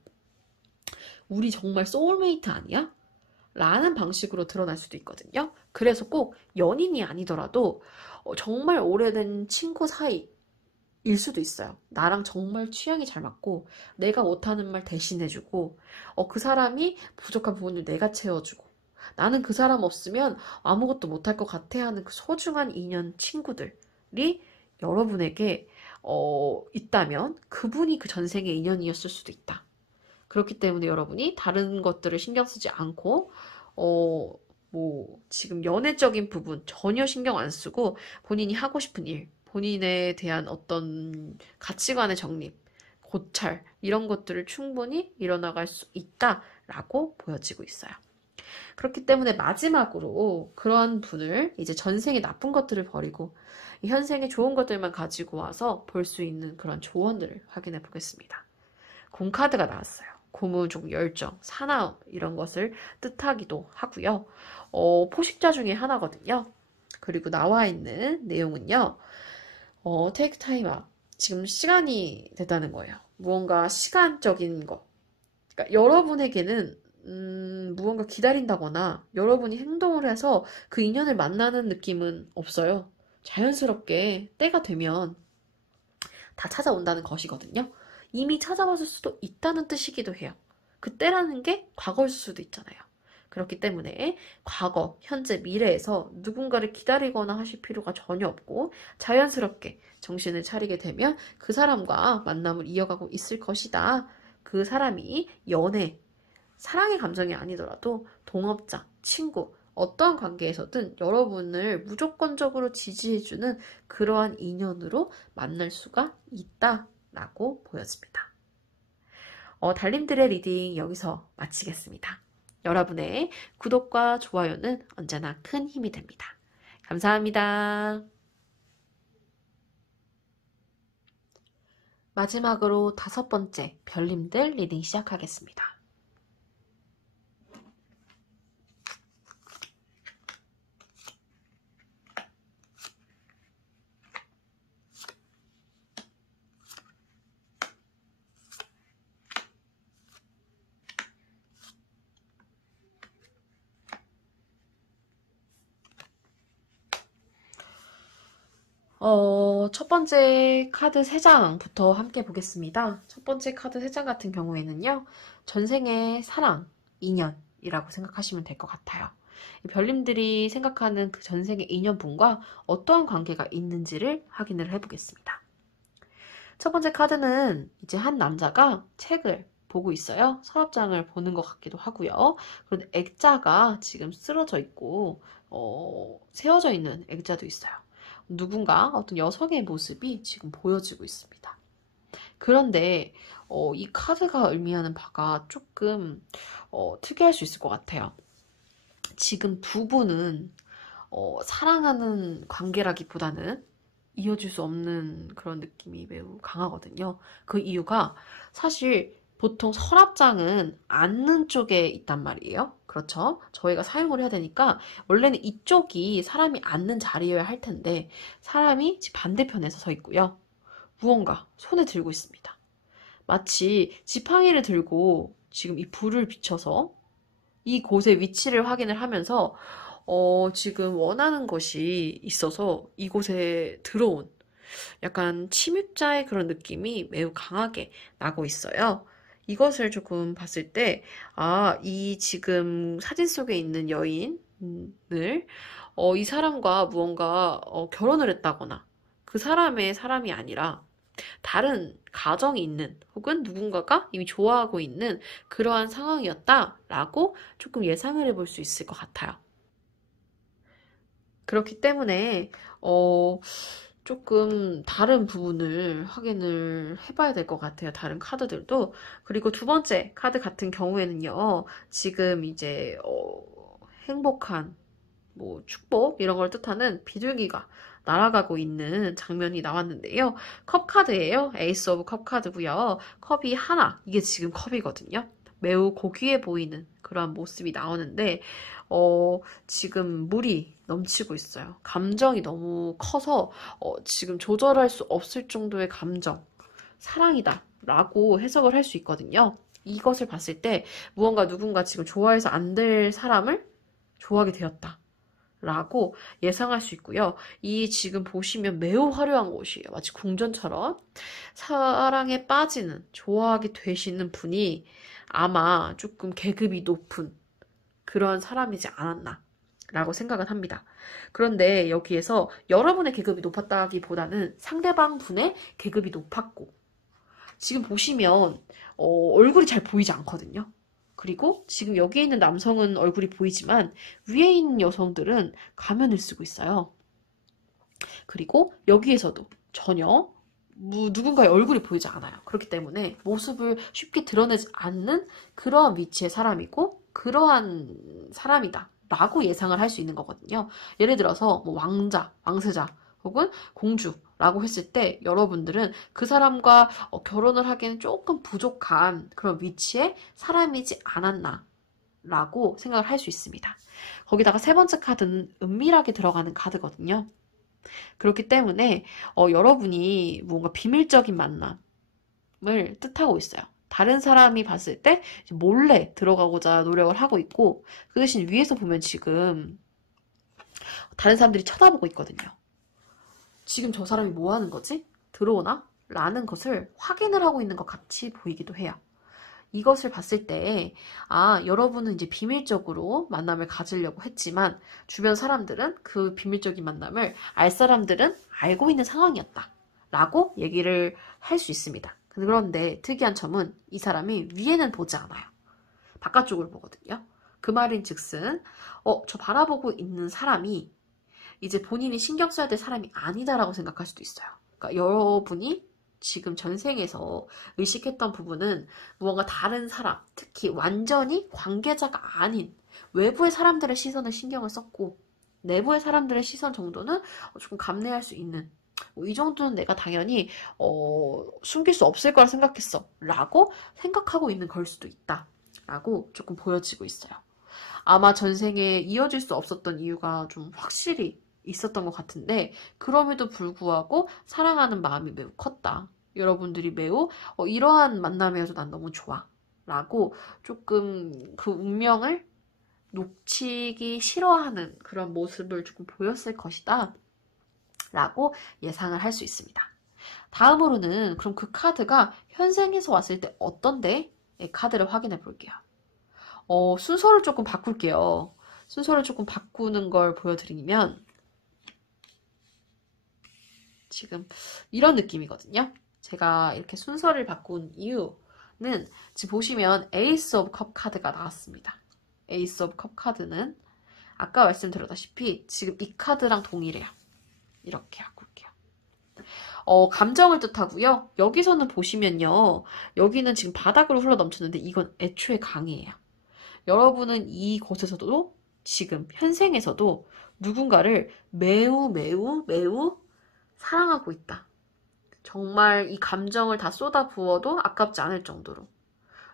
우리 정말 소울메이트 아니야? 라는 방식으로 드러날 수도 있거든요. 그래서 꼭 연인이 아니더라도 정말 오래된 친구 사이 일 수도 있어요. 나랑 정말 취향이 잘 맞고 내가 못하는 말 대신해주고 그 사람이 부족한 부분을 내가 채워주고 나는 그 사람 없으면 아무것도 못할 것 같아 하는 그 소중한 인연 친구들이 여러분에게 있다면 그분이 그 전생의 인연이었을 수도 있다. 그렇기 때문에 여러분이 다른 것들을 신경 쓰지 않고 지금 연애적인 부분 전혀 신경 안 쓰고 본인이 하고 싶은 일 본인에 대한 어떤 가치관의 정립, 고찰 이런 것들을 충분히 이뤄나갈 수 있다라고 보여지고 있어요. 그렇기 때문에 마지막으로 그런 분을 이제 전생의 나쁜 것들을 버리고 현생의 좋은 것들만 가지고 와서 볼 수 있는 그런 조언들을 확인해 보겠습니다. 공카드가 나왔어요. 고무종, 열정, 사나움 이런 것을 뜻하기도 하고요. 포식자 중에 하나거든요. 그리고 나와 있는 내용은요. take time out. 지금 시간이 됐다는 거예요. 무언가 시간적인 거. 그러니까 여러분에게는 무언가 기다린다거나 여러분이 행동을 해서 그 인연을 만나는 느낌은 없어요. 자연스럽게 때가 되면 다 찾아온다는 것이거든요. 이미 찾아왔을 수도 있다는 뜻이기도 해요. 그때라는 게 과거일 수도 있잖아요. 그렇기 때문에 과거, 현재, 미래에서 누군가를 기다리거나 하실 필요가 전혀 없고 자연스럽게 정신을 차리게 되면 그 사람과 만남을 이어가고 있을 것이다. 그 사람이 연애, 사랑의 감정이 아니더라도 동업자, 친구, 어떠한 관계에서든 여러분을 무조건적으로 지지해주는 그러한 인연으로 만날 수가 있다라고 보여집니다. 달님들의 리딩 여기서 마치겠습니다. 여러분의 구독과 좋아요는 언제나 큰 힘이 됩니다. 감사합니다. 마지막으로 5번째 별님들 리딩 시작하겠습니다. 첫 번째 카드 3장부터 함께 보겠습니다. 첫 번째 카드 3장 같은 경우에는요, 전생의 사랑, 인연이라고 생각하시면 될 것 같아요. 별님들이 생각하는 그 전생의 인연분과 어떠한 관계가 있는지를 확인을 해보겠습니다. 첫 번째 카드는 이제 한 남자가 책을 보고 있어요. 서랍장을 보는 것 같기도 하고요. 그런데 액자가 지금 쓰러져 있고 세워져 있는 액자도 있어요. 누군가 어떤 여성의 모습이 지금 보여지고 있습니다. 그런데 이 카드가 의미하는 바가 조금 특이할 수 있을 것 같아요. 지금 두 분은 사랑하는 관계라기보다는 이어질 수 없는 그런 느낌이 매우 강하거든요. 그 이유가 사실 보통 서랍장은 앉는 쪽에 있단 말이에요. 그렇죠? 저희가 사용을 해야 되니까 원래는 이쪽이 사람이 앉는 자리여야 할 텐데 사람이 반대편에서 서 있고요. 무언가 손에 들고 있습니다. 마치 지팡이를 들고 지금 이 불을 비춰서 이곳의 위치를 확인을 하면서 지금 원하는 것이 있어서 이곳에 들어온 약간 침입자의 그런 느낌이 매우 강하게 나고 있어요. 이것을 조금 봤을 때, 이 지금 사진 속에 있는 여인을, 이 사람과 무언가 결혼을 했다거나, 그 사람의 사람이 아니라, 다른 가정이 있는, 혹은 누군가가 이미 좋아하고 있는 그러한 상황이었다라고 조금 예상을 해볼 수 있을 것 같아요. 그렇기 때문에, 조금 다른 부분을 확인을 해봐야 될 것 같아요. 다른 카드들도. 그리고 두 번째 카드 같은 경우에는요. 지금 이제 행복한 뭐 축복 이런 걸 뜻하는 비둘기가 날아가고 있는 장면이 나왔는데요. 컵 카드예요. 에이스 오브 컵 카드고요. 컵이 하나. 이게 지금 컵이거든요. 매우 고귀해 보이는 그러한 모습이 나오는데 지금 물이 넘치고 있어요. 감정이 너무 커서 지금 조절할 수 없을 정도의 감정, 사랑이다 라고 해석을 할 수 있거든요. 이것을 봤을 때 무언가 누군가 지금 좋아해서 안 될 사람을 좋아하게 되었다 라고 예상할 수 있고요. 이 지금 보시면 매우 화려한 곳이에요. 마치 궁전처럼 사랑에 빠지는, 좋아하게 되시는 분이 아마 조금 계급이 높은 그런 사람이지 않았나 라고 생각을 합니다. 그런데 여기에서 여러분의 계급이 높았다기보다는 상대방 분의 계급이 높았고 지금 보시면 얼굴이 잘 보이지 않거든요. 그리고 지금 여기에 있는 남성은 얼굴이 보이지만 위에 있는 여성들은 가면을 쓰고 있어요. 그리고 여기에서도 전혀 누군가의 얼굴이 보이지 않아요. 그렇기 때문에 모습을 쉽게 드러내지 않는 그러한 위치의 사람이고 그러한 사람이다 라고 예상을 할 수 있는 거거든요. 예를 들어서 뭐 왕자, 왕세자 혹은 공주라고 했을 때 여러분들은 그 사람과 결혼을 하기에는 조금 부족한 그런 위치의 사람이지 않았나 라고 생각을 할 수 있습니다. 거기다가 세 번째 카드는 은밀하게 들어가는 카드거든요. 그렇기 때문에 여러분이 뭔가 비밀적인 만남을 뜻하고 있어요. 다른 사람이 봤을 때 몰래 들어가고자 노력을 하고 있고 그 대신 위에서 보면 지금 다른 사람들이 쳐다보고 있거든요. 지금 저 사람이 뭐 하는 거지? 들어오나? 라는 것을 확인을 하고 있는 것 같이 보이기도 해요. 이것을 봤을 때 여러분은 이제 비밀적으로 만남을 가지려고 했지만 주변 사람들은 그 비밀적인 만남을 알 사람들은 알고 있는 상황이었다 라고 얘기를 할 수 있습니다. 그런데 특이한 점은 이 사람이 위에는 보지 않아요. 바깥쪽을 보거든요. 그 말인 즉슨 저 바라보고 있는 사람이 이제 본인이 신경 써야 될 사람이 아니다라고 생각할 수도 있어요. 그러니까 여러분이 지금 전생에서 의식했던 부분은 무언가 다른 사람, 특히 완전히 관계자가 아닌 외부의 사람들의 시선을 신경을 썼고 내부의 사람들의 시선 정도는 조금 감내할 수 있는 이 정도는 내가 당연히 숨길 수 없을 거라 생각했어 라고 생각하고 있는 걸 수도 있다 라고 조금 보여지고 있어요. 아마 전생에 이어질 수 없었던 이유가 좀 확실히 있었던 것 같은데 그럼에도 불구하고 사랑하는 마음이 매우 컸다. 여러분들이 매우 이러한 만남이어서 난 너무 좋아 라고 조금 그 운명을 놓치기 싫어하는 그런 모습을 조금 보였을 것이다 라고 예상을 할 수 있습니다. 다음으로는 그럼 그 카드가 현생에서 왔을 때 어떤데? 카드를 확인해 볼게요. 순서를 조금 바꿀게요. 순서를 조금 바꾸는 걸 보여드리면 지금 이런 느낌이거든요. 제가 이렇게 순서를 바꾼 이유는 지금 보시면 에이스 오브 컵 카드가 나왔습니다. 에이스 오브 컵 카드는 아까 말씀드렸다시피 지금 이 카드랑 동일해요. 이렇게 바꿀게요. 감정을 뜻하고요. 여기서는 보시면요. 여기는 지금 바닥으로 흘러 넘쳤는데 이건 애초에 강이에요. 여러분은 이곳에서도 지금 현생에서도 누군가를 매우 사랑하고 있다. 정말 이 감정을 다 쏟아 부어도 아깝지 않을 정도로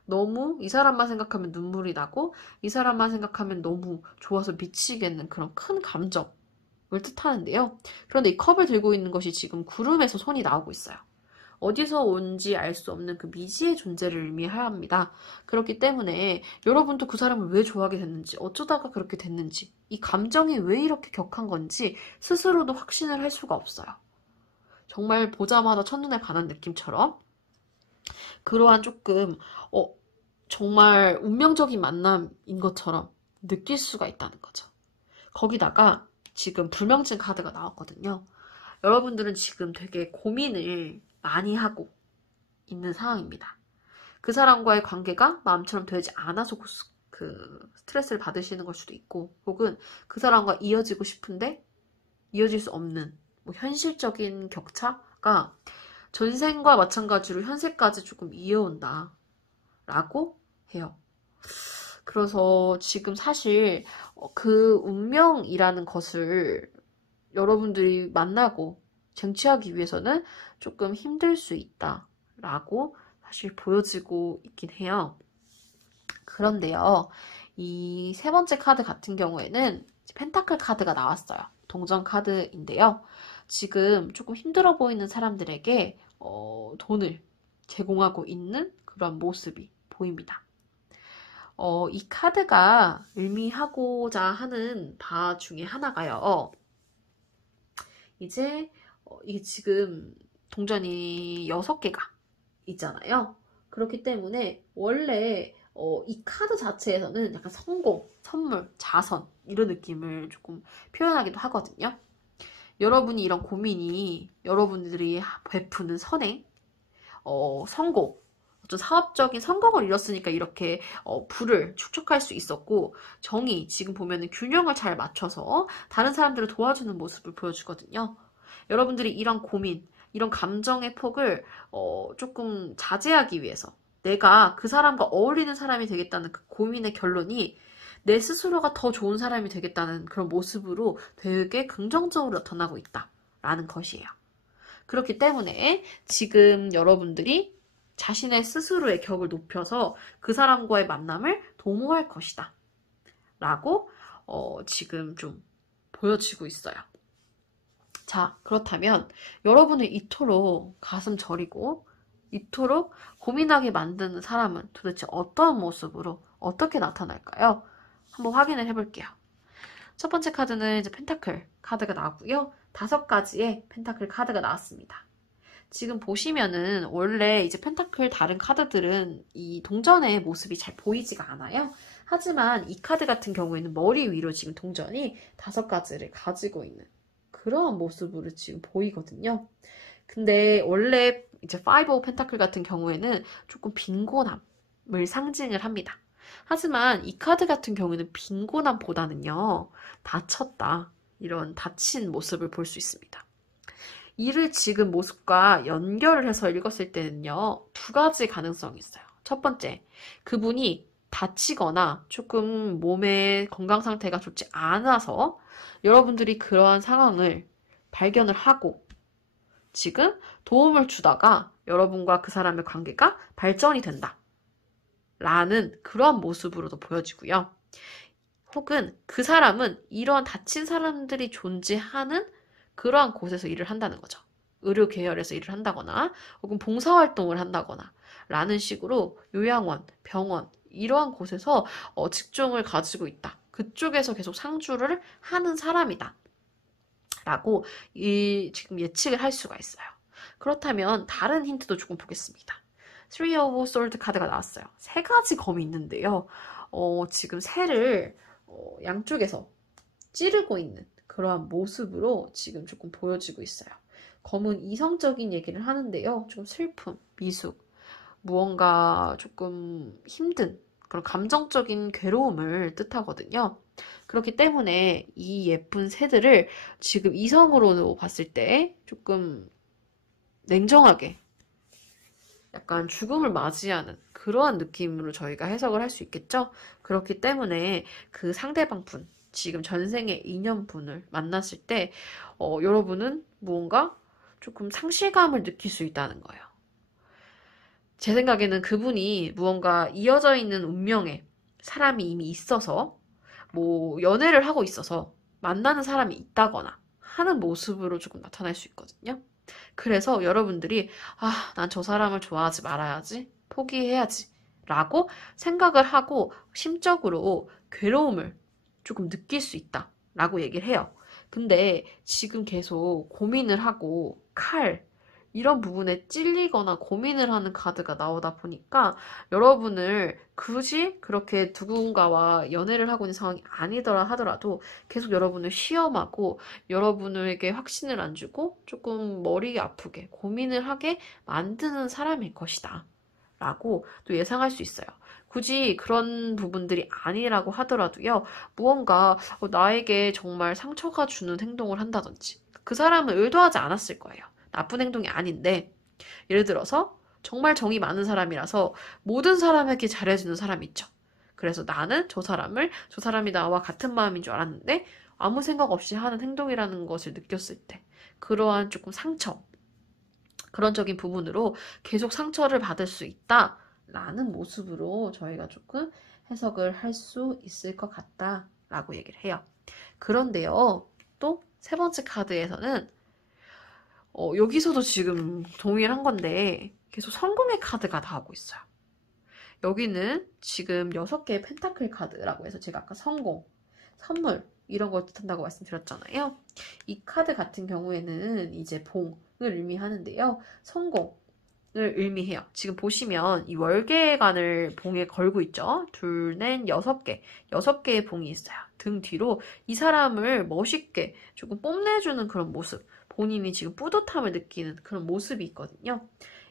너무 이 사람만 생각하면 눈물이 나고 이 사람만 생각하면 너무 좋아서 미치겠는 그런 큰 감정을 뜻하는데요. 그런데 이 컵을 들고 있는 것이 지금 구름에서 손이 나오고 있어요. 어디서 온지 알 수 없는 그 미지의 존재를 의미합니다. 그렇기 때문에 여러분도 그 사람을 왜 좋아하게 됐는지, 어쩌다가 그렇게 됐는지, 이 감정이 왜 이렇게 격한 건지 스스로도 확신을 할 수가 없어요. 정말 보자마자 첫눈에 반한 느낌처럼 그러한 조금 정말 운명적인 만남인 것처럼 느낄 수가 있다는 거죠. 거기다가 지금 불명증 카드가 나왔거든요. 여러분들은 지금 되게 고민을 많이 하고 있는 상황입니다. 그 사람과의 관계가 마음처럼 되지 않아서 그 스트레스를 받으시는 걸 수도 있고, 혹은 그 사람과 이어지고 싶은데 이어질 수 없는 현실적인 격차가 전생과 마찬가지로 현세까지 조금 이어온다 라고 해요. 그래서 지금 사실 그 운명이라는 것을 여러분들이 만나고 쟁취하기 위해서는 조금 힘들 수 있다라고 사실 보여지고 있긴 해요. 그런데요, 이 세 번째 카드 같은 경우에는 펜타클 카드가 나왔어요. 동전 카드인데요. 지금 조금 힘들어 보이는 사람들에게 돈을 제공하고 있는 그런 모습이 보입니다. 이 카드가 의미하고자 하는 바 중에 하나가요. 이제 이게 지금 동전이 6개가 있잖아요. 그렇기 때문에 원래 이 카드 자체에서는 약간 성공, 선물, 자선 이런 느낌을 조금 표현하기도 하거든요. 여러분이 이런 고민이 여러분들이 베푸는 선행, 성공, 어떤 사업적인 성공을 이뤘으니까 이렇게 부를 축적할 수 있었고, 정의, 지금 보면은 균형을 잘 맞춰서 다른 사람들을 도와주는 모습을 보여주거든요. 여러분들이 이런 고민, 이런 감정의 폭을 조금 자제하기 위해서 내가 그 사람과 어울리는 사람이 되겠다는 그 고민의 결론이 내 스스로가 더 좋은 사람이 되겠다는 그런 모습으로 되게 긍정적으로 나타나고 있다라는 것이에요. 그렇기 때문에 지금 여러분들이 자신의 스스로의 격을 높여서 그 사람과의 만남을 도모할 것이다 라고 지금 좀 보여지고 있어요. 자, 그렇다면 여러분을 이토록 가슴 저리고 이토록 고민하게 만드는 사람은 도대체 어떤 모습으로 어떻게 나타날까요? 한번 확인을 해볼게요. 첫 번째 카드는 이제 펜타클 카드가 나왔고요. 5가지의 펜타클 카드가 나왔습니다. 지금 보시면은 원래 이제 펜타클 다른 카드들은 이 동전의 모습이 잘 보이지가 않아요. 하지만 이 카드 같은 경우에는 머리 위로 지금 동전이 5가지를 가지고 있는 그런 모습으로 지금 보이거든요. 근데 원래 이제 5 펜타클 같은 경우에는 조금 빈곤함을 상징을 합니다. 하지만 이 카드 같은 경우에는 빈곤함보다는요, 다쳤다. 이런 다친 모습을 볼 수 있습니다. 이를 지금 모습과 연결을 해서 읽었을 때는요, 2가지 가능성이 있어요. 첫 번째, 그분이 다치거나 조금 몸의 건강 상태가 좋지 않아서 여러분들이 그러한 상황을 발견을 하고 지금 도움을 주다가 여러분과 그 사람의 관계가 발전이 된다. 라는 그러한 모습으로도 보여지고요. 혹은 그 사람은 이러한 다친 사람들이 존재하는 그러한 곳에서 일을 한다는 거죠. 의료 계열에서 일을 한다거나 혹은 봉사활동을 한다거나 라는 식으로 요양원, 병원 이러한 곳에서 직종을 가지고 있다. 그쪽에서 계속 상주를 하는 사람이다. 라고 지금 예측을 할 수가 있어요. 그렇다면 다른 힌트도 조금 보겠습니다. Three of Swords 카드가 나왔어요. 세 가지 검이 있는데요. 지금 새를 양쪽에서 찌르고 있는 그러한 모습으로 지금 조금 보여지고 있어요. 검은 이성적인 얘기를 하는데요. 조금 슬픔, 미숙, 무언가 조금 힘든 그런 감정적인 괴로움을 뜻하거든요. 그렇기 때문에 이 예쁜 새들을 지금 이성으로 봤을 때 조금 냉정하게 약간 죽음을 맞이하는 그러한 느낌으로 저희가 해석을 할 수 있겠죠? 그렇기 때문에 그 상대방 분, 지금 전생의 인연분을 만났을 때 여러분은 무언가 조금 상실감을 느낄 수 있다는 거예요. 제 생각에는 그분이 무언가 이어져 있는 운명에 사람이 이미 있어서 뭐 연애를 하고 있어서 만나는 사람이 있다거나 하는 모습으로 조금 나타날 수 있거든요. 그래서 여러분들이 난 저 사람을 좋아하지 말아야지, 포기해야지 라고 생각을 하고 심적으로 괴로움을 조금 느낄 수 있다 라고 얘기를 해요. 근데 지금 계속 고민을 하고 이런 부분에 찔리거나 고민을 하는 카드가 나오다 보니까 여러분을 굳이 그렇게 누군가와 연애를 하고 있는 상황이 아니더라 하더라도 계속 여러분을 시험하고 여러분에게 확신을 안 주고 조금 머리 아프게 고민을 하게 만드는 사람일 것이다 라고 또 예상할 수 있어요. 굳이 그런 부분들이 아니라고 하더라도요. 무언가 나에게 정말 상처가 주는 행동을 한다든지 그 사람은 의도하지 않았을 거예요. 나쁜 행동이 아닌데 예를 들어서 정말 정이 많은 사람이라서 모든 사람에게 잘해주는 사람이 있죠. 그래서 나는 저 사람이 나와 같은 마음인 줄 알았는데 아무 생각 없이 하는 행동이라는 것을 느꼈을 때 그러한 조금 상처 그런적인 부분으로 계속 상처를 받을 수 있다라는 모습으로 저희가 조금 해석을 할 수 있을 것 같다라고 얘기를 해요. 그런데요, 또 세 번째 카드에서는 여기서도 지금 동일한 건데 계속 성공의 카드가 나오고 있어요. 여기는 지금 6개의 펜타클 카드라고 해서 제가 아까 성공, 선물 이런 걸 뜻한다고 말씀드렸잖아요. 이 카드 같은 경우에는 이제 봉을 의미하는데요. 성공을 의미해요. 지금 보시면 이 월계관을 봉에 걸고 있죠. 둘, 넷, 6개. 6개의 봉이 있어요. 등 뒤로 이 사람을 멋있게 조금 뽐내주는 그런 모습. 본인이 지금 뿌듯함을 느끼는 그런 모습이 있거든요.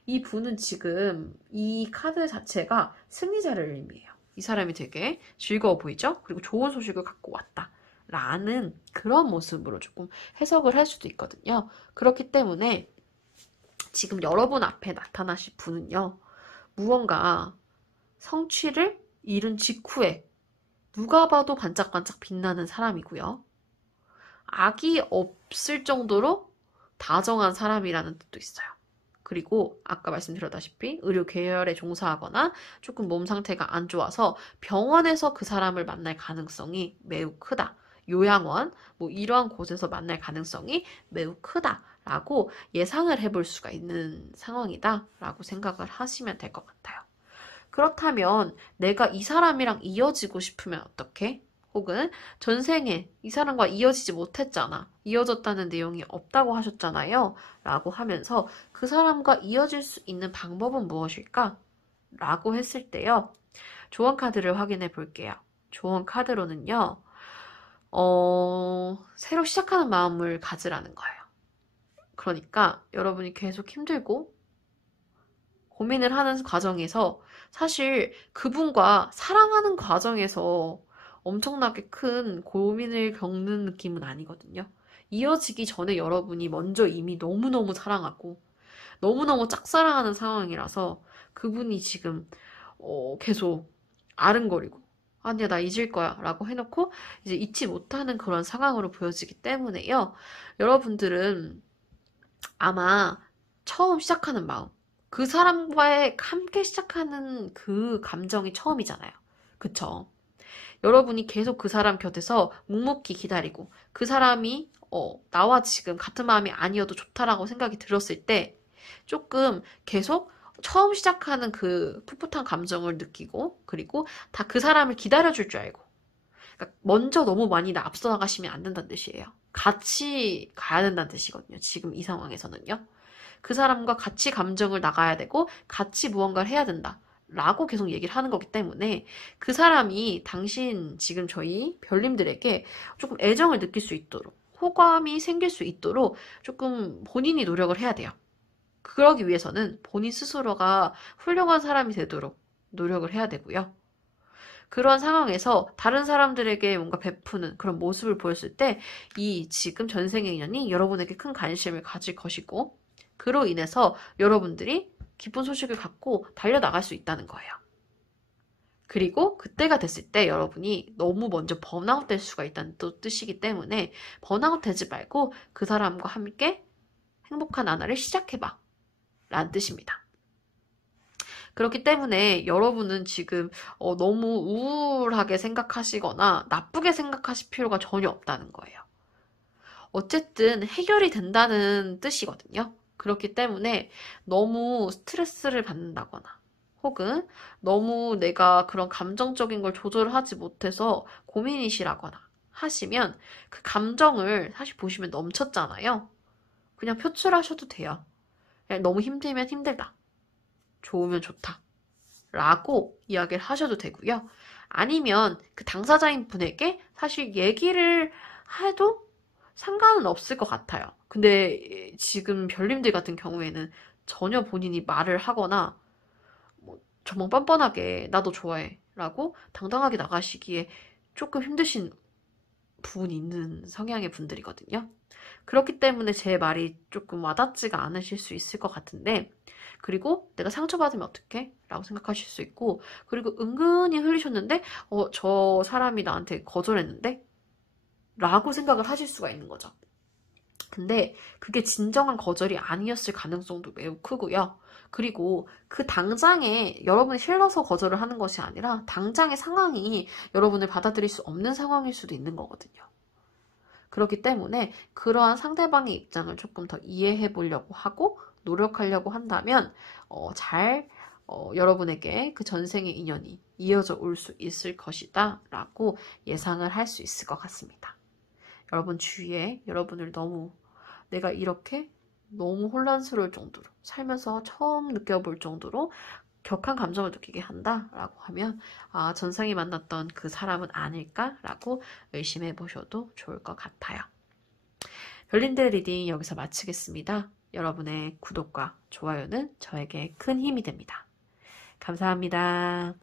이 분은 지금 이 카드 자체가 승리자를 의미해요. 이 사람이 되게 즐거워 보이죠? 그리고 좋은 소식을 갖고 왔다. 라는 그런 모습으로 조금 해석을 할 수도 있거든요. 그렇기 때문에 지금 여러분 앞에 나타나실 분은요. 무언가 성취를 이룬 직후에 누가 봐도 반짝반짝 빛나는 사람이고요. 악이 없을 정도로 다정한 사람이라는 뜻도 있어요. 그리고 아까 말씀드렸다시피 의료 계열에 종사하거나 조금 몸 상태가 안 좋아서 병원에서 그 사람을 만날 가능성이 매우 크다. 요양원, 뭐 이러한 곳에서 만날 가능성이 매우 크다라고 예상을 해볼 수가 있는 상황이다라고 생각을 하시면 될 것 같아요. 그렇다면 내가 이 사람이랑 이어지고 싶으면 어떻게? 혹은 전생에 이 사람과 이어지지 못했잖아. 이어졌다는 내용이 없다고 하셨잖아요. 라고 하면서 그 사람과 이어질 수 있는 방법은 무엇일까? 라고 했을 때요. 조언 카드를 확인해 볼게요. 조언 카드로는요. 새로 시작하는 마음을 가지라는 거예요. 그러니까 여러분이 계속 힘들고 고민을 하는 과정에서 사실 그분과 사랑하는 과정에서 엄청나게 큰 고민을 겪는 느낌은 아니거든요. 이어지기 전에 여러분이 먼저 이미 너무너무 사랑하고 너무너무 짝사랑하는 상황이라서 그분이 지금 계속 아른거리고 아니야 나 잊을 거야 라고 해놓고 이제 잊지 못하는 그런 상황으로 보여지기 때문에요. 여러분들은 아마 처음 시작하는 마음 그 사람과의 함께 시작하는 그 감정이 처음이잖아요. 그쵸? 여러분이 계속 그 사람 곁에서 묵묵히 기다리고 그 사람이 나와 지금 같은 마음이 아니어도 좋다라고 생각이 들었을 때 조금 계속 처음 시작하는 그 풋풋한 감정을 느끼고 그리고 다 그 사람을 기다려줄 줄 알고 그러니까 먼저 너무 많이 앞서 나가시면 안 된다는 뜻이에요. 같이 가야 된다는 뜻이거든요. 지금 이 상황에서는요. 그 사람과 같이 감정을 나가야 되고 같이 무언가를 해야 된다. 라고 계속 얘기를 하는 거기 때문에 그 사람이 당신 지금 저희 별님들에게 조금 애정을 느낄 수 있도록 호감이 생길 수 있도록 조금 본인이 노력을 해야 돼요. 그러기 위해서는 본인 스스로가 훌륭한 사람이 되도록 노력을 해야 되고요. 그런 상황에서 다른 사람들에게 뭔가 베푸는 그런 모습을 보였을 때 이 지금 전생의 인연이 여러분에게 큰 관심을 가질 것이고 그로 인해서 여러분들이 기쁜 소식을 갖고 달려나갈 수 있다는 거예요. 그리고 그때가 됐을 때 여러분이 너무 먼저 번아웃 될 수가 있다는 또 뜻이기 때문에 번아웃 되지 말고 그 사람과 함께 행복한 나날을 시작해봐 라는 뜻입니다. 그렇기 때문에 여러분은 지금 너무 우울하게 생각하시거나 나쁘게 생각하실 필요가 전혀 없다는 거예요. 어쨌든 해결이 된다는 뜻이거든요. 그렇기 때문에 너무 스트레스를 받는다거나 혹은 너무 내가 그런 감정적인 걸 조절하지 못해서 고민이시라거나 하시면 그 감정을 사실 보시면 넘쳤잖아요. 그냥 표출하셔도 돼요. 그냥 너무 힘들면 힘들다. 좋으면 좋다. 라고 이야기를 하셔도 되고요. 아니면 그 당사자인 분에게 사실 얘기를 해도 상관은 없을 것 같아요. 근데 지금 별님들 같은 경우에는 전혀 본인이 말을 하거나 뭐 정말 뻔뻔하게 나도 좋아해 라고 당당하게 나가시기에 조금 힘드신 부분이 있는 성향의 분들이거든요. 그렇기 때문에 제 말이 조금 와닿지가 않으실 수 있을 것 같은데 그리고 내가 상처받으면 어떡해? 라고 생각하실 수 있고 그리고 은근히 흘리셨는데 저 사람이 나한테 거절했는데? 라고 생각을 하실 수가 있는 거죠. 근데 그게 진정한 거절이 아니었을 가능성도 매우 크고요. 그리고 그 당장에 여러분이 싫어서 거절을 하는 것이 아니라 당장의 상황이 여러분을 받아들일 수 없는 상황일 수도 있는 거거든요. 그렇기 때문에 그러한 상대방의 입장을 조금 더 이해해 보려고 하고 노력하려고 한다면 여러분에게 그 전생의 인연이 이어져 올 수 있을 것이다 라고 예상을 할 수 있을 것 같습니다. 여러분 주위에 여러분을 내가 이렇게 너무 혼란스러울 정도로 살면서 처음 느껴볼 정도로 격한 감정을 느끼게 한다라고 하면 전생에 만났던 그 사람은 아닐까라고 의심해 보셔도 좋을 것 같아요. 별님들 리딩 여기서 마치겠습니다. 여러분의 구독과 좋아요는 저에게 큰 힘이 됩니다. 감사합니다.